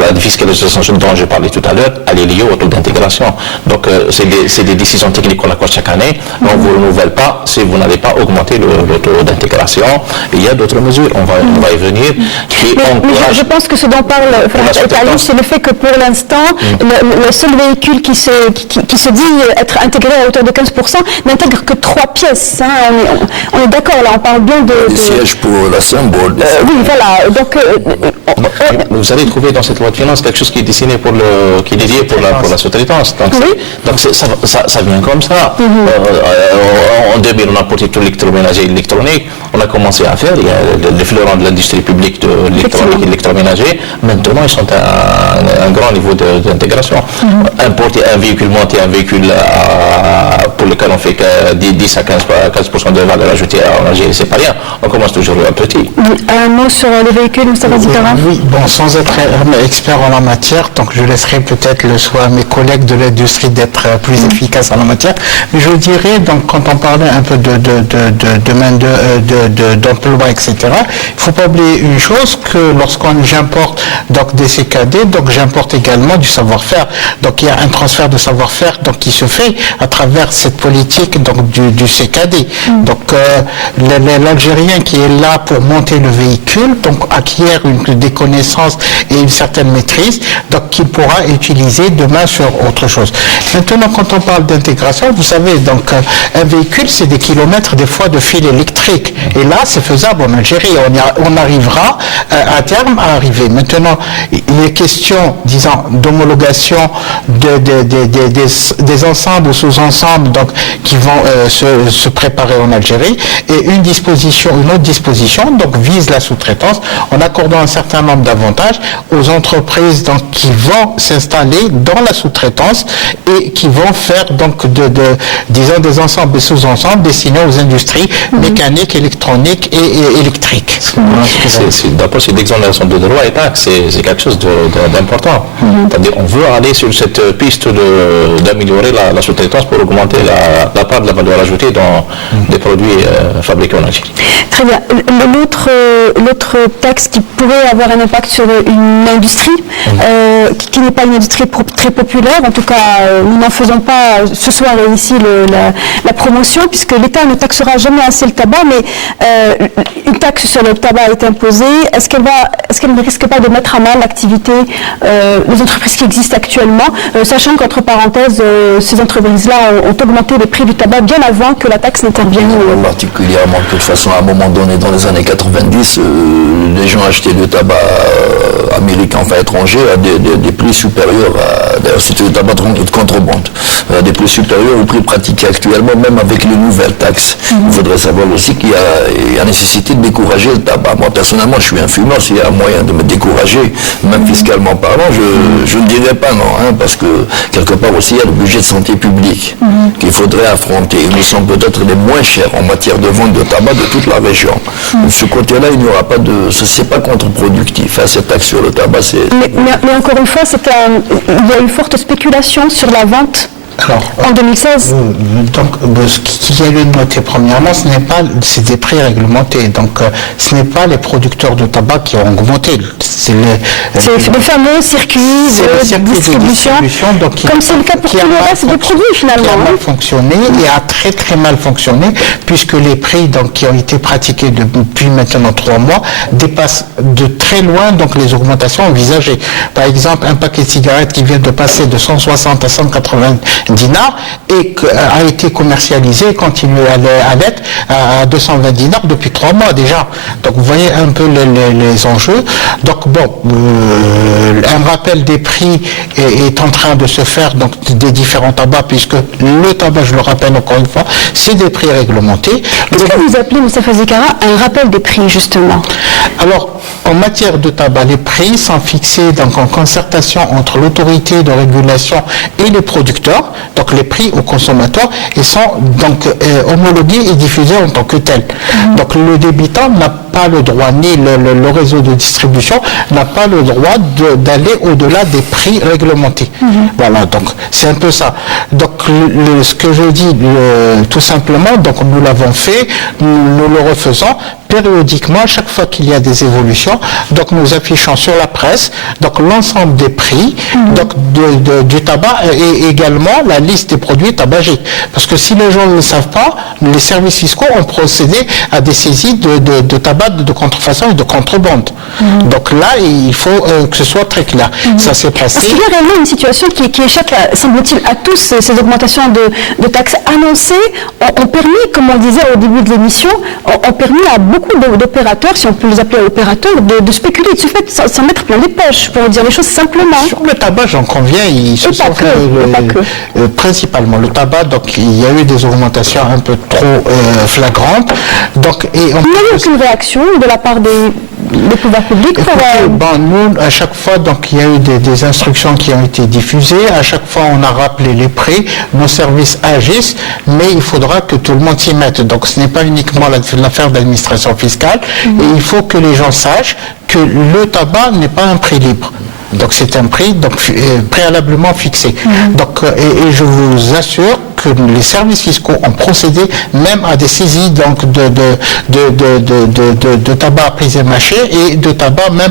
La fiscalisation dont je parlais tout à l'heure, elle est liée au taux d'intégration. Donc c'est des décisions techniques qu'on accorde chaque année. On ne vous renouvelle pas si vous n'avez pas augmenté le taux d'intégration. Il y a d'autres mesures, on va y venir. Mais je pense que ce dont parle Talib, c'est le fait que pour l'instant, le seul véhicule qui se dit être intégré à hauteur de 15% n'intègre que 3 pièces. Hein. On est d'accord, là, on parle bien de... Des sièges pour la symbole. Oui, voilà. Donc, vous allez trouver dans cette loi de finances quelque chose qui est dessiné qui est dédié pour la sous-traitance. Donc ça vient comme ça. En 2000, on a porté tout l'électroménager et l'électronique. On a commencé à faire, il y a les fleurons de l'industrie publique de l'électronique et de l'électroménager. Maintenant, ils sont à un grand niveau d'intégration. Importer un véhicule, monter un véhicule pour lequel on fait 10 à 15% de valeur ajoutée en Algérie, c'est pas rien. On commence toujours à petit. Un mot sur les véhicules, Moustapha Zikara. Oui, bon, sans être expert en la matière, donc je laisserai peut-être le soin à mes collègues de l'industrie d'être plus efficaces en la matière. Mais je dirais, donc, quand on parlait un peu d'emploi, etc., il ne faut pas oublier une chose, que j'importe donc des CKD, donc j'importe également du savoir-faire. Donc il y a un transfert de savoir-faire donc qui se fait à travers cette politique donc du CKD. Donc l'Algérien qui est là pour monter le véhicule, donc acquiert des connaissances et une certaine maîtrise, donc qu'il pourra utiliser demain sur autre chose. Maintenant, quand on parle d'intégration, vous savez, donc un véhicule, c'est des kilomètres des fois de fil électrique. Et là, c'est faisable en Algérie. On arrivera à terme à arriver. Maintenant, il est question, disons, d'homologation des ensembles ou sous-ensembles donc qui vont se préparer en Algérie. Et une autre disposition donc vise la sous-traitance en accordant un certain nombre d'avantages aux entreprises donc qui vont s'installer dans la sous-traitance et qui vont faire donc disons des ensembles et sous-ensembles destinés aux industries mécaniques, électroniques et électriques. D'abord, c'est l'exonération de droits et taxes, c'est quelque chose d'important. C'est-à-dire, on veut aller sur cette piste d'améliorer la sous-traitance pour augmenter la part de la valeur ajoutée dans des produits fabriqués en Algérie. Très bien. L'autre taxe qui pourrait avoir un impact sur une industrie, qui n'est pas une industrie très populaire, en tout cas, nous n'en faisons pas ce soir ici la promotion, puisque l'État ne taxera jamais assez le tabac, mais une taxe sur le tabac est imposée. Est-ce qu'elle ne risque pas de mettre à mal l'activité des entreprises qui existent actuellement, sachant qu'entre parenthèses, ces entreprises-là ont augmenté les prix du tabac bien avant que la taxe n'intervienne. Particulièrement, de toute façon, à un moment donné, dans les années 90, les gens achetaient le tabac américain, enfin étranger, à des prix supérieurs, d'ailleurs c'était le tabac de contrebande, à des prix supérieurs au prix pratiqué actuellement, même avec les nouvelles taxes. Il faudrait savoir aussi qu'il y a nécessité de décourager le tabac. Moi, personnellement, je suis un fumeur, s'il y a un moyen de me décourager, même fiscalement parlant, je ne dirais pas non, hein, parce que quelque part aussi, il y a le budget de santé publique qu'il faudrait affronter. Nous sommes peut-être les moins chers en matière de vente de tabac de toute la région. De ce côté-là, il n'y aura pas de... C'est pas contre-productif, hein, cette taxe sur le tabac, c'est... Mais encore une fois, il y a eu forte spéculation sur la vente. Alors, en 2016. Donc, ce qu'il y a lieu de noter premièrement, c'est des prix réglementés. Donc, ce n'est pas les producteurs de tabac qui ont augmenté. C'est le fameux circuit de distribution. Donc, comme c'est le cas pour tout le reste des produits finalement. Qui a mal fonctionné et a très très mal fonctionné, puisque les prix donc, qui ont été pratiqués depuis maintenant 3 mois dépassent de très loin donc, les augmentations envisagées. Par exemple, un paquet de cigarettes qui vient de passer de 160 à 180 dinars et a été commercialisé et continue à l'être à 220 dinars depuis 3 mois déjà. Donc vous voyez un peu les enjeux. Donc bon, un rappel des prix est en train de se faire donc des différents tabacs, puisque le tabac, je le rappelle encore une fois, c'est des prix réglementés. Qu'est-ce que vous appelez, Moustapha Zikara, un rappel des prix justement? Alors, en matière de tabac, les prix sont fixés donc en concertation entre l'autorité de régulation et les producteurs, donc les prix aux consommateurs, et sont donc homologués et diffusés en tant que tels. Donc le débitant n'a pas le droit, ni le réseau de distribution n'a pas le droit d'aller au-delà des prix réglementés. Voilà, donc c'est un peu ça. Donc ce que je dis tout simplement, donc nous l'avons fait, nous le refaisons périodiquement, à chaque fois qu'il y a des évolutions, donc nous affichons sur la presse donc l'ensemble des prix donc du tabac et également la liste des produits tabagiques. Parce que si les gens ne le savent pas, les services fiscaux ont procédé à des saisies de tabac de contrefaçon et de contrebande. Donc là, il faut que ce soit très clair. Ça s'est passé. Parce qu'il y a réellement une situation qui échappe, semble-t-il, à tous ces augmentations de taxes annoncées ont permis, comme on disait au début de l'émission, ont permis à beaucoup d'opérateurs, si on peut les appeler opérateurs, de spéculer, de ce fait, s'en mettre plein les poches, pour dire les choses simplement. Sur le tabac, j'en conviens, principalement le tabac, donc il y a eu des augmentations un peu trop flagrantes. Donc, il n'y a eu aucune réaction de la part des pouvoirs publics. Nous, à chaque fois, donc il y a eu des instructions qui ont été diffusées. À chaque fois, on a rappelé les prix. Nos services agissent, mais il faudra que tout le monde s'y mette. Donc, ce n'est pas uniquement l'affaire d'administration fiscale. Et il faut que les gens sachent que le tabac n'est pas un prix libre. Donc c'est un prix préalablement fixé. Donc, et je vous assure que les services fiscaux ont procédé même à des saisies donc de tabac pris et mâché et de tabac même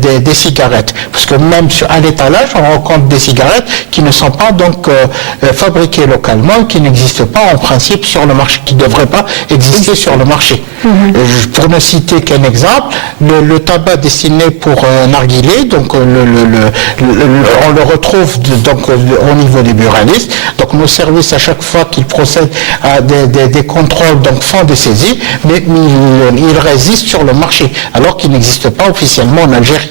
des cigarettes. Parce que même à l'étalage, on rencontre des cigarettes qui ne sont pas donc fabriquées localement, qui n'existent pas en principe sur le marché, qui ne devraient pas exister sur le marché. Pour ne citer qu'un exemple, le tabac destiné pour narguilé, donc on le retrouve donc au niveau des buralistes. Donc nos services, à chaque fois qu'ils procèdent à des contrôles, donc font des saisies, mais ils résistent sur le marché, alors qu'ils n'existent pas officiellement en Algérie.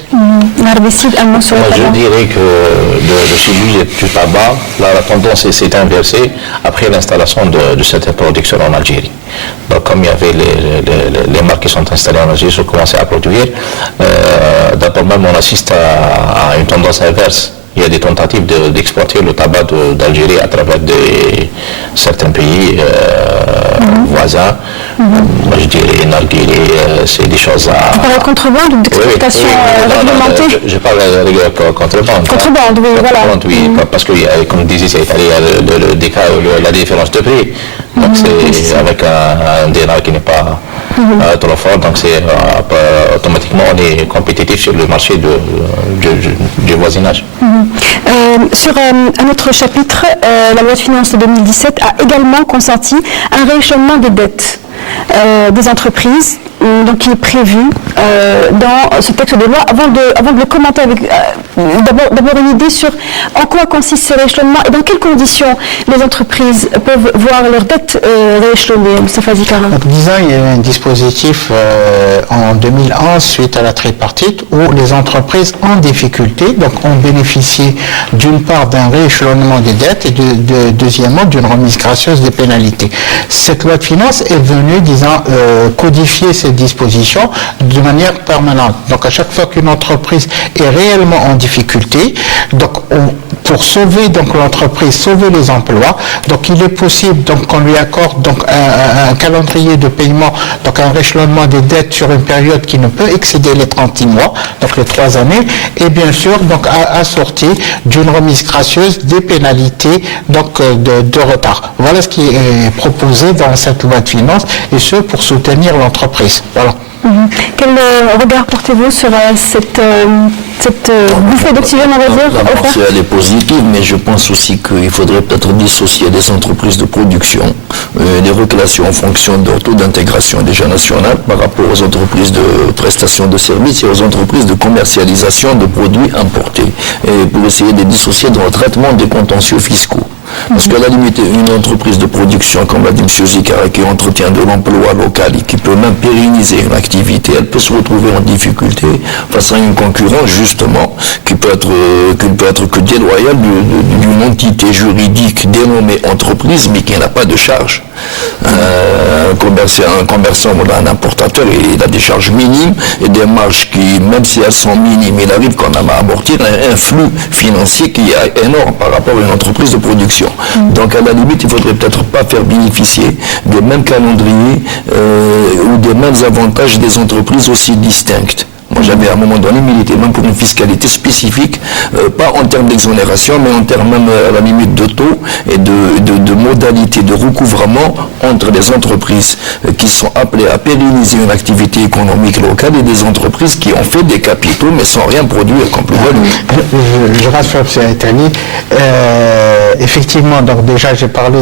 Je dirais que le sujet du tabac, la tendance s'est inversée après l'installation de certaines productions en Algérie. Donc comme il y avait les marques qui sont installées en Algérie, ont commencé à produire, d'abord même on assiste à une tendance inverse. Il y a des tentatives d'exporter le tabac d'Algérie à travers certains pays voisins. Moi je dirais narguilé, c'est des choses à... Vous parlez de contrebande ou d'exportation réglementée? Je parle de contrebande. Contrebande, oui, voilà. Oui, parce que, comme je disais, il y a la différence de prix. Donc c'est avec un dinar qui n'est pas trop fort, donc c'est automatiquement on est compétitif sur le marché du voisinage. Sur un autre chapitre, la loi de finances de 2017 a également consenti un rééchelonnement des dettes. des entreprises, donc qui est prévu dans ce texte de loi. Avant de le commenter, avec d'abord une idée sur en quoi consiste ce rééchelonnement et dans quelles conditions les entreprises peuvent voir leur dette rééchelonnée. Moustapha Zikara. Donc, disons, il y a eu un dispositif en 2011 suite à la tripartite où les entreprises en difficulté donc ont bénéficié d'une part d'un rééchelonnement des dettes et deuxièmement d'une remise gracieuse des pénalités. Cette loi de finances est venue, disons, codifier ces dispositions de manière permanente. Donc à chaque fois qu'une entreprise est réellement en difficulté, donc pour sauver donc l'entreprise, sauver les emplois, donc il est possible donc qu'on lui accorde donc un calendrier de paiement, donc un rééchelonnement des dettes sur une période qui ne peut excéder les 36 mois, donc les 3 années, et bien sûr donc assorti d'une remise gracieuse des pénalités donc de retard. Voilà ce qui est proposé dans cette loi de finances et ce pour soutenir l'entreprise. Voilà. Quel regard portez-vous sur cette bouffée d'oxygène, on va dire? D'abord, elle est positive, mais je pense aussi qu'il faudrait peut-être dissocier des entreprises de production, des relations en fonction de leur taux d'intégration déjà national par rapport aux entreprises de prestation de services et aux entreprises de commercialisation de produits importés, et pour essayer de dissocier dans le traitement des contentieux fiscaux. Parce qu'à la limite, une entreprise de production, comme l'a dit M. Zikara, qui entretient de l'emploi local et qui peut même pérenniser une activité, elle peut se retrouver en difficulté face à une concurrence, justement, qui peut être que déloyale d'une entité juridique dénommée entreprise, mais qui n'a pas de charge. Un commerçant, voilà, un importateur, il a des charges minimes et des marges qui, même si elles sont minimes, il arrive quand même à amortir un flux financier qui est énorme par rapport à une entreprise de production. Donc à la limite, il ne faudrait peut-être pas faire bénéficier des mêmes calendriers ou des mêmes avantages des entreprises aussi distinctes. Moi, j'avais à un moment donné milité même pour une fiscalité spécifique, pas en termes d'exonération, mais en termes même à la limite de taux et de modalités de recouvrement entre les entreprises qui sont appelées à pérenniser une activité économique locale et des entreprises qui ont fait des capitaux mais sans rien produire comme plus-value. Je rassure M. Etani. Effectivement, donc déjà j'ai parlé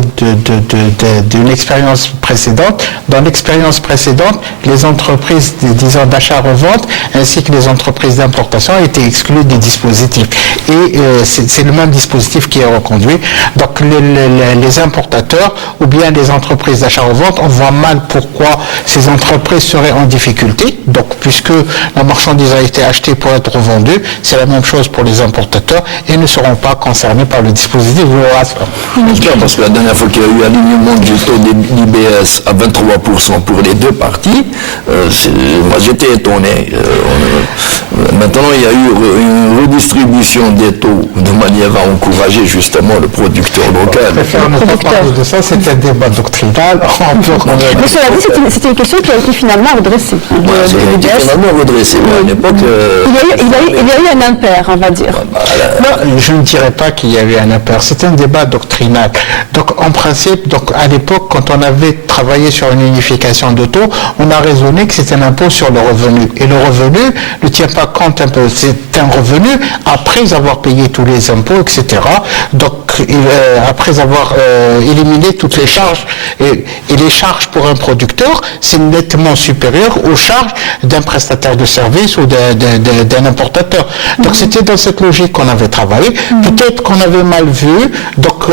d'une expérience précédente. Dans l'expérience précédente, les entreprises, disons, d'achat-revente ainsi que les entreprises d'importation ont été exclues des dispositifs. Et c'est le même dispositif qui est reconduit. Donc les importateurs ou bien les entreprises d'achat-revente, on voit mal pourquoi ces entreprises seraient en difficulté. Donc puisque la marchandise a été achetée pour être revendue, c'est la même chose pour les importateurs et ne seront pas concernés par le dispositif. Parce que la dernière fois qu'il y a eu alignement du taux d'IBS à 23% pour les deux parties, moi j'étais étonné. Maintenant, il y a eu une redistribution des taux de manière à encourager justement le producteur local. Je préfère ne pas parler de ça, c'est un débat doctrinal. Mais cela dit, c'était une question qui a été finalement redressée. Finalement redressée, à l'époque... Il y a eu un impair, on va dire. Non, je ne dirais pas qu'il y a eu un impair, c'est un débat doctrinal. Donc en principe, donc, à l'époque, quand on avait travaillé sur une unification de taux, on a raisonné que c'est un impôt sur le revenu. Et le revenu ne tient pas compte un peu, c'est un revenu après avoir payé tous les impôts, etc. Donc après avoir éliminé toutes les charges, et les charges pour un producteur, c'est nettement supérieur aux charges d'un prestataire de service ou d'un importateur. Donc c'était dans cette logique qu'on avait travaillé. Peut-être qu'on avait mal vu, donc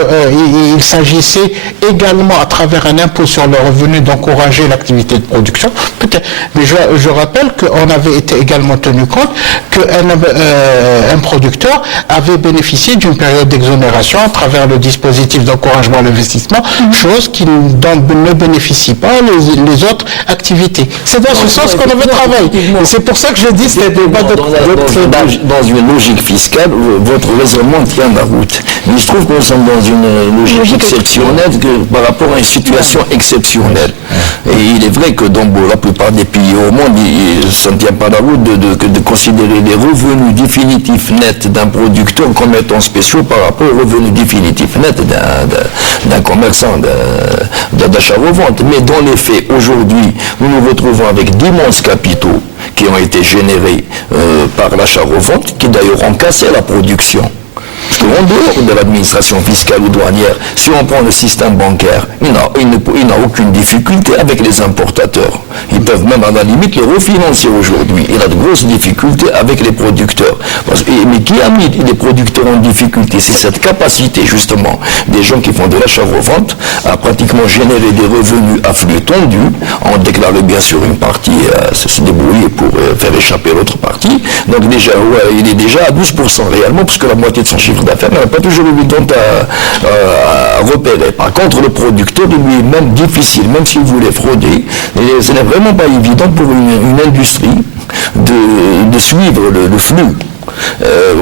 il s'agissait également à travers un impôt sur le revenu d'encourager l'activité de production, peut-être. Mais je rappelle qu'on avait été également tenu compte qu'un producteur avait bénéficié d'une période d'exonération à travers le dispositif d'encouragement à l'investissement, chose qui ne bénéficie pas les autres activités. C'est dans ce sens qu'on avait travaillé. Et c'est pour ça que je dis que c'est un débat dans une logique fiscale, votre raisonnement tient la route. Mais je trouve qu'on sommes dans une logique exceptionnelle par rapport à une situation exceptionnelle. Et il est vrai que dans la plupart des pays au monde, ça ne tient pas la route de considérer les revenus définitifs nets d'un producteur comme étant spéciaux par rapport aux revenus définitifs nets d'un commerçant d'achat-revente. Mais dans les faits, aujourd'hui, nous nous retrouvons avec d'immenses capitaux qui ont été générés par l'achat-revente, qui d'ailleurs ont cassé la production. Parce qu'en dehors de l'administration fiscale ou douanière, si on prend le système bancaire, il n'a aucune difficulté avec les importateurs. Ils peuvent même à la limite le refinancer aujourd'hui. Il a de grosses difficultés avec les producteurs. Mais qui a mis les producteurs en difficulté? C'est cette capacité justement des gens qui font de l'achat-revente à pratiquement générer des revenus à flux tendu. On déclare bien sûr une partie, se débrouiller pour faire échapper l'autre partie. Donc déjà, il est déjà à 12% réellement, parce que la moitié de son chiffre d'affaires n'a pas toujours évident à repérer. Par contre, le producteur, lui, est même difficile, même s'il voulait frauder, et ce n'est vraiment pas évident pour une industrie de suivre le flux.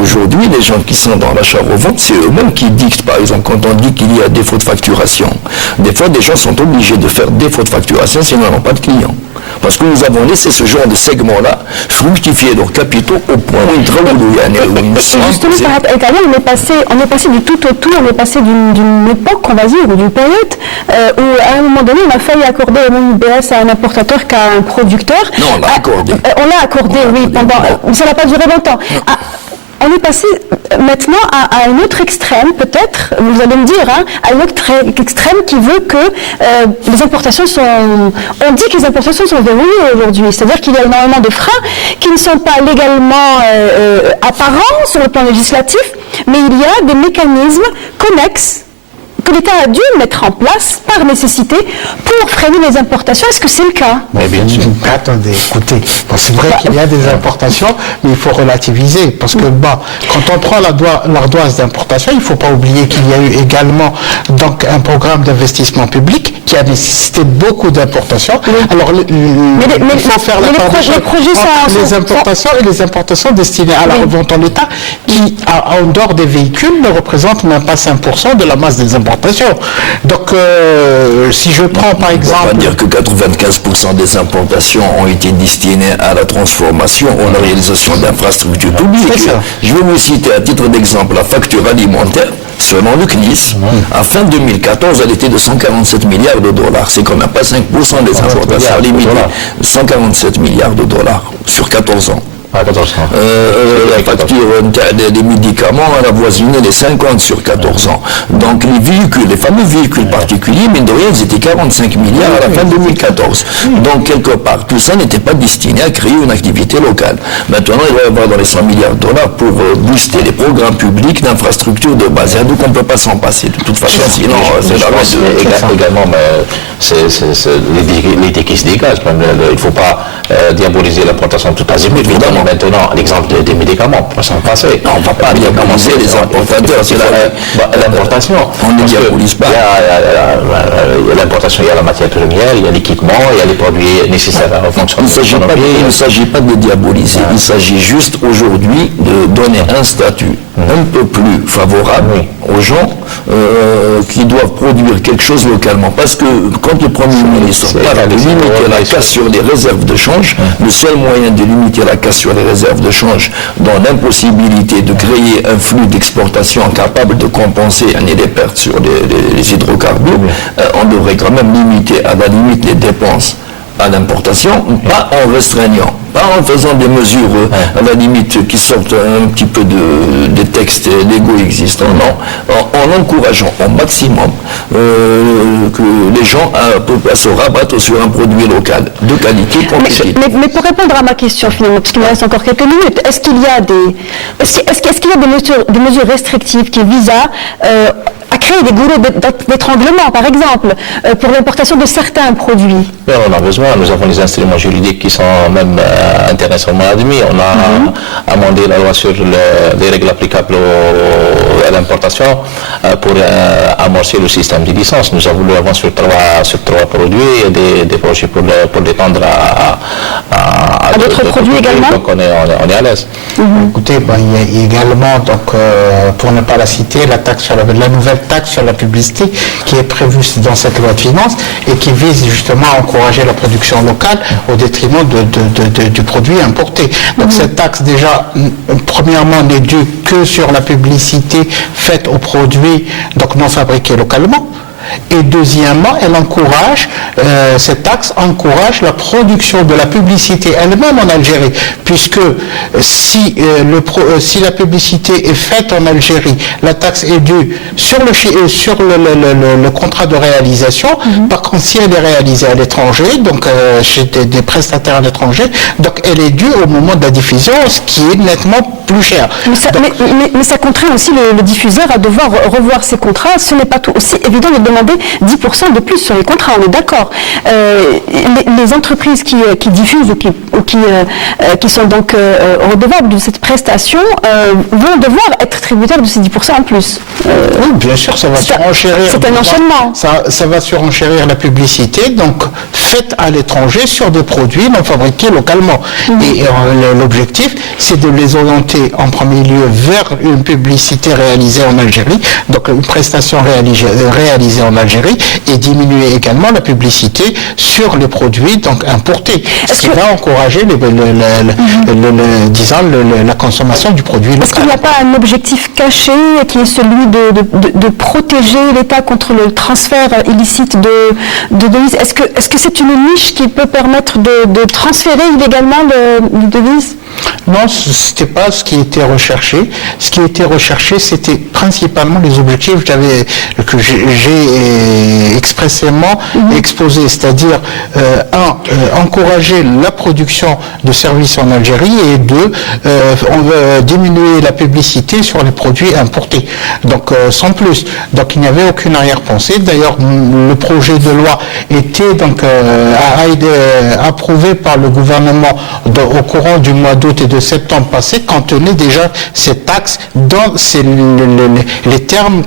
Aujourd'hui, les gens qui sont dans l'achat-revente, c'est eux-mêmes qui dictent. Par exemple, quand on dit qu'il y a défaut de facturation, des fois, des gens sont obligés de faire défaut de facturation sinon ils n'ont pas de clients. Parce que nous avons laissé ce genre de segment-là fructifier leurs capitaux au point où ils travaillent. Justement, on est passé du tout au tout, on est passé d'une époque, on va dire, ou d'une période, où à un moment donné, on a failli accorder le même IBS à un importateur qu'à un producteur. Non, on l'a accordé. On l'a accordé, oui, ça n'a pas duré longtemps. On est passé maintenant à un autre extrême, peut-être, vous allez me dire, à un autre extrême qui veut que les importations sont... On dit que les importations sont verrouillées aujourd'hui, c'est-à-dire qu'il y a énormément de freins qui ne sont pas légalement apparents sur le plan législatif, mais il y a des mécanismes connexes que l'État a dû mettre en place par nécessité pour freiner les importations. Est-ce que c'est le cas? Mais bien sûr. Attendez, écoutez, c'est vrai qu'il y a des importations, mais il faut relativiser, parce que quand on prend l'ardoise d'importation, il ne faut pas oublier qu'il y a eu également donc, un programme d'investissement public qui a nécessité beaucoup d'importations. Oui. Alors, il faut faire la part entre les importations et les importations destinées à la revente en l'État, qui, en dehors des véhicules, ne représentent même pas 5% de la masse des importations. Donc, si je prends par exemple... On va dire que 95% des importations ont été destinées à la transformation ou à la réalisation d'infrastructures publiques. Je vais vous citer à titre d'exemple la facture alimentaire. Selon le CNIS, à fin 2014, elle était de 147 milliards de dollars. C'est quand même pas 5% des importations limitées. 147 milliards de dollars sur 14 ans. La facture des médicaments, elle a voisiné les 50 sur 14 ans. Donc les véhicules, les fameux véhicules particuliers, mine de rien, ils étaient 45 milliards à la fin 2014. Donc quelque part, tout ça n'était pas destiné à créer une activité locale. Maintenant, il va y avoir dans les 100 milliards de dollars pour booster les programmes publics d'infrastructures de base. Donc on ne peut pas s'en passer. De toute façon, sinon, c'est la base. Également, c'est l'idée qui se dégage. Il ne faut pas diaboliser l'importation de tout azimut. Évidemment. Maintenant, l'exemple des médicaments, on peut s'en passer. Non, on ne va pas bien commencer les importateurs. C'est l'importation. On ne diabolise pas. Il y a l'importation, il y a la matière première, il y a l'équipement, il y a les produits nécessaires au fonctionnement. Il ne s'agit pas de diaboliser. Il s'agit juste aujourd'hui de donner un statut un peu plus favorable aux gens qui doivent produire quelque chose localement. Parce que quand le Premier ministre parle de limiter la casse sur les réserves de change, le seul moyen de limiter la casse sur les réserves de change dans l'impossibilité de créer un flux d'exportation capable de compenser les pertes sur les hydrocarbures, on devrait quand même limiter à la limite les dépenses à l'importation, pas en restreignant, pas en faisant des mesures à la limite qui sortent un petit peu des textes légaux existants, non, en encourageant au maximum que les gens se rabattent sur un produit local de qualité compétitive. Mais pour répondre à ma question finalement, parce qu'il me reste encore quelques minutes, est-ce qu'il y a des mesures restrictives qui visent à créer des goulets d'étranglement, par exemple, pour l'importation de certains produits? Mais on en a besoin. Nous avons des instruments juridiques qui sont même internationalement admis. On a amendé la loi sur les règles applicables à l'importation pour amorcer le système des licences. Nous avons voulu avancer sur trois produits et des projets pour l'étendre à d'autres produits également. Donc on est à l'aise. Écoutez, il y a également, donc, pour ne pas la citer, la nouvelle taxe sur la publicité qui est prévue dans cette loi de finances et qui vise justement à encourager la production locale au détriment du produit importé. Donc cette taxe déjà, premièrement, n'est due que sur la publicité faite aux produits donc non fabriqués localement. Et deuxièmement, cette taxe encourage la production de la publicité elle-même en Algérie, puisque si la publicité est faite en Algérie, la taxe est due sur le contrat de réalisation. Par contre, si elle est réalisée à l'étranger, donc chez des prestataires à l'étranger, donc elle est due au moment de la diffusion, ce qui est nettement plus cher. Mais ça contraint aussi le diffuseur à devoir revoir ses contrats. Ce n'est pas tout aussi évident de demander 10% de plus sur les contrats, on est d'accord. Les entreprises qui diffusent ou qui sont donc redevables de cette prestation vont devoir être tributaires de ces 10% en plus. Oui, bien sûr, ça va surenchérir. C'est un enchaînement. Ça va surenchérir la publicité, donc faite à l'étranger sur des produits non fabriqués localement. Et l'objectif, c'est de les orienter en premier lieu vers une publicité réalisée en Algérie, donc une prestation réalisée en Algérie, et diminuer également la publicité sur les produits donc importés, ce qui va encourager la consommation du produit local. Est-ce qu'il n'y a pas un objectif caché qui est celui de protéger l'État contre le transfert illicite de devises? Est-ce que c'est une niche qui peut permettre de transférer illégalement de devises? Non, ce n'était pas ce qui était recherché. Ce qui était recherché, c'était principalement les objectifs que j'ai expressément exposés, c'est-à-dire encourager la production de services en Algérie et on veut diminuer la publicité sur les produits importés. Donc sans plus. Donc il n'y avait aucune arrière-pensée. D'ailleurs, le projet de loi était donc approuvé par le gouvernement au courant du mois d'août et de septembre passé, contenait déjà cette taxe dans les termes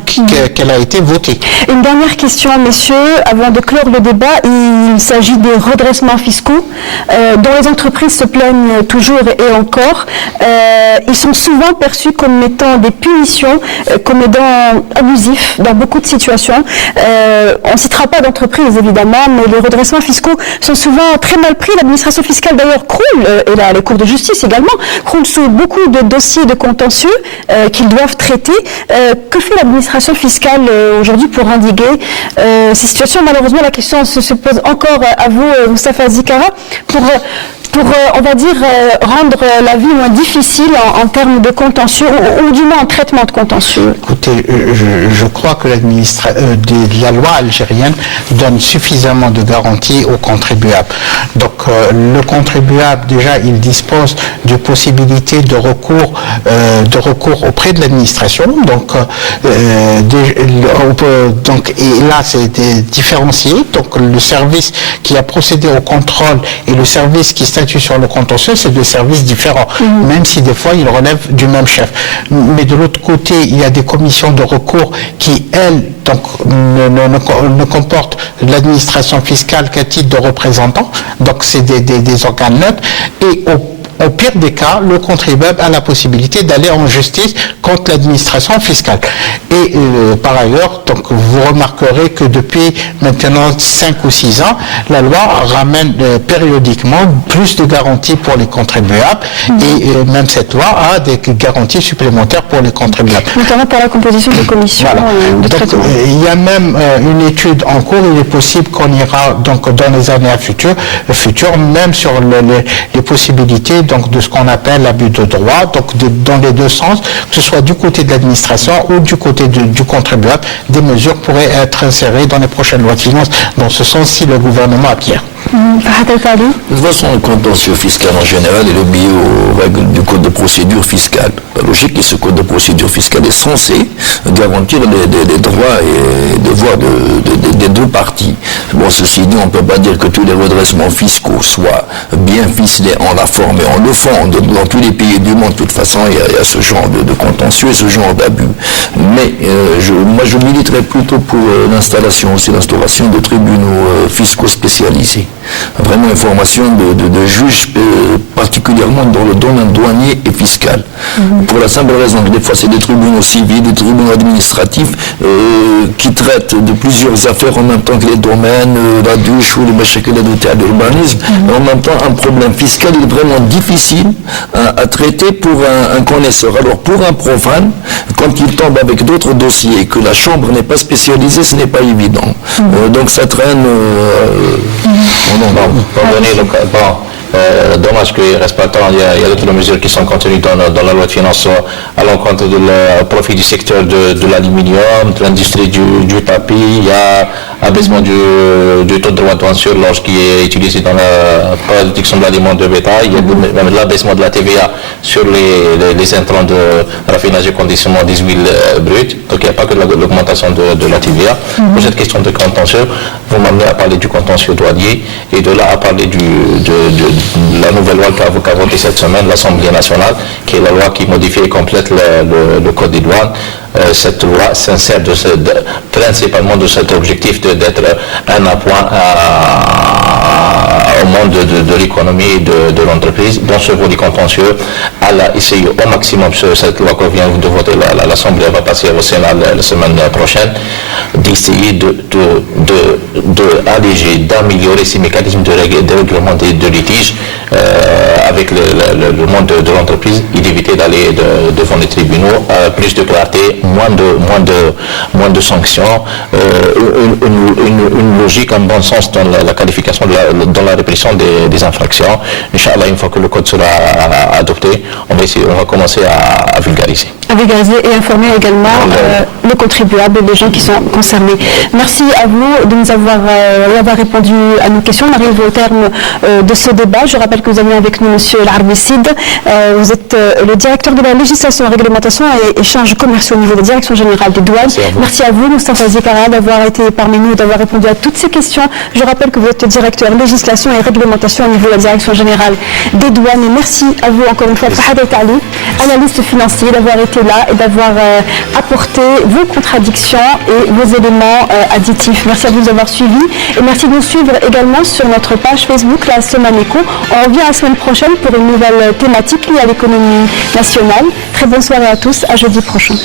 qu'elle a été votée. Une dernière question, messieurs, avant de clore le débat. Il s'agit des redressements fiscaux dont les entreprises se plaignent toujours et encore. Ils sont souvent perçus comme étant des punitions, comme étant abusifs dans beaucoup de situations. On ne citera pas d'entreprise, évidemment, mais les redressements fiscaux sont souvent très mal pris. L'administration fiscale, d'ailleurs, croule, et là, les cours de justice également, croulent sous beaucoup de dossiers de contentieux qu'ils doivent traiter. Que fait l'administration fiscale aujourd'hui pour endiguer ces situations? Malheureusement, la question se pose encore à vous, Moustapha Zikara, pour on va dire, rendre la vie moins difficile en termes de contentieux, ou du moins en traitement de contentieux. Écoutez, je crois que la loi algérienne donne suffisamment de garanties aux contribuables. Donc le contribuable, déjà, il dispose de possibilités de recours auprès de l'administration. Donc et là, c'est différencié. Donc le service qui a procédé au contrôle et le service qui statue sur le contentieux, c'est deux services différents, même si des fois ils relèvent du même chef. Mais de l'autre côté, il y a des commissions de recours qui, elles, donc, ne comportent l'administration fiscale qu'à titre de représentant. Donc c'est des organes neutres. Et au pire des cas, le contribuable a la possibilité d'aller en justice contre l'administration fiscale. Et par ailleurs, donc, vous remarquerez que depuis maintenant 5 ou 6 ans, la loi ramène périodiquement plus de garanties pour les contribuables, et même cette loi a des garanties supplémentaires pour les contribuables. Notamment pour la composition des commissions de traitement. Il y a même une étude en cours. Il est possible qu'on ira donc dans les années futures, même sur les possibilités donc de ce qu'on appelle l'abus de droit, donc dans les deux sens, que ce soit du côté de l'administration ou du côté du contribuable, des mesures pourraient être insérées dans les prochaines lois de finances dans ce sens si le gouvernement acquiert. De toute façon, le contentieux fiscal en général est lié aux règles du code de procédure fiscale. La logique est que ce code de procédure fiscale est censé garantir les droits et devoirs des deux parties. Bon, ceci dit, on ne peut pas dire que tous les redressements fiscaux soient bien ficelés en la forme et en le fond. Dans tous les pays du monde, de toute façon, il y a ce genre de contentieux et ce genre d'abus. Mais moi, je militerais plutôt pour l'instauration de tribunaux fiscaux spécialisés. vraiment une formation de juge, particulièrement dans le domaine douanier et fiscal. Pour la simple raison que des fois c'est des tribunaux civils, des tribunaux administratifs qui traitent de plusieurs affaires en même temps que les domaines, la douche ou les machakil à l'urbanisme. En même temps, un problème fiscal il est vraiment difficile à traiter pour un connaisseur. Alors pour un profane, quand il tombe avec d'autres dossiers et que la chambre n'est pas spécialisée, ce n'est pas évident. Donc ça traîne... Dommage qu'il ne reste pas de temps. Il y a d'autres mesures qui sont contenues dans la loi de finances à l'encontre du profit du secteur de l'aluminium, de l'industrie du tapis. Il y a abaissement du taux de droit de douane sur l'orge qui est utilisé dans la production d'aliments de bétail. Il y a même l'abaissement de la TVA sur les intrants de raffinage et conditionnement des huiles brutes. Donc il n'y a pas que l'augmentation de la TVA. Pour cette question de contentieux, vous m'amenez à parler du contentieux douanier et de là à parler de la nouvelle loi qu'a votée cette semaine l'Assemblée nationale, qui est la loi qui modifie et complète le code des douanes. Cette loi s'insère principalement de cet objectif d'être un appoint au monde de l'économie et de l'entreprise. Dans ce volet contentieux, elle a essayé au maximum, cette loi qu'on vient de voter, l'Assemblée va passer au Sénat la semaine prochaine, d'essayer d'alléger, d'améliorer ces mécanismes de règlement de litige avec le monde de l'entreprise et d'éviter d'aller devant les tribunaux, plus de clarté, moins de sanctions, une logique, un bon sens dans la qualification, dans la répression des infractions. Inch'Allah, une fois que le code sera adopté, on va commencer à vulgariser. À vulgariser et informer également les contribuables, les gens qui sont concernés. Merci à vous de nous avoir répondu à nos questions. On arrive au terme de ce débat. Je rappelle que vous avez avec nous M. L'Arbissid. Vous êtes le directeur de la législation, réglementation et échanges commerciaux au niveau de la Direction générale des douanes. Merci à vous, Moustapha Zikara, d'avoir été parmi nous, d'avoir répondu à toutes ces questions. Je rappelle que vous êtes directeur législation et réglementation au niveau de la Direction générale des douanes. Et merci à vous encore une fois, Fahad El-Tali, analyste financier, d'avoir été là et d'avoir apporté vos contradictions et vos éléments additifs. Merci à vous d'avoir suivi et merci de nous suivre également sur notre page Facebook, la Semaine Éco. On revient la semaine prochaine pour une nouvelle thématique liée à l'économie nationale. Très bonne soirée à tous, à jeudi prochain.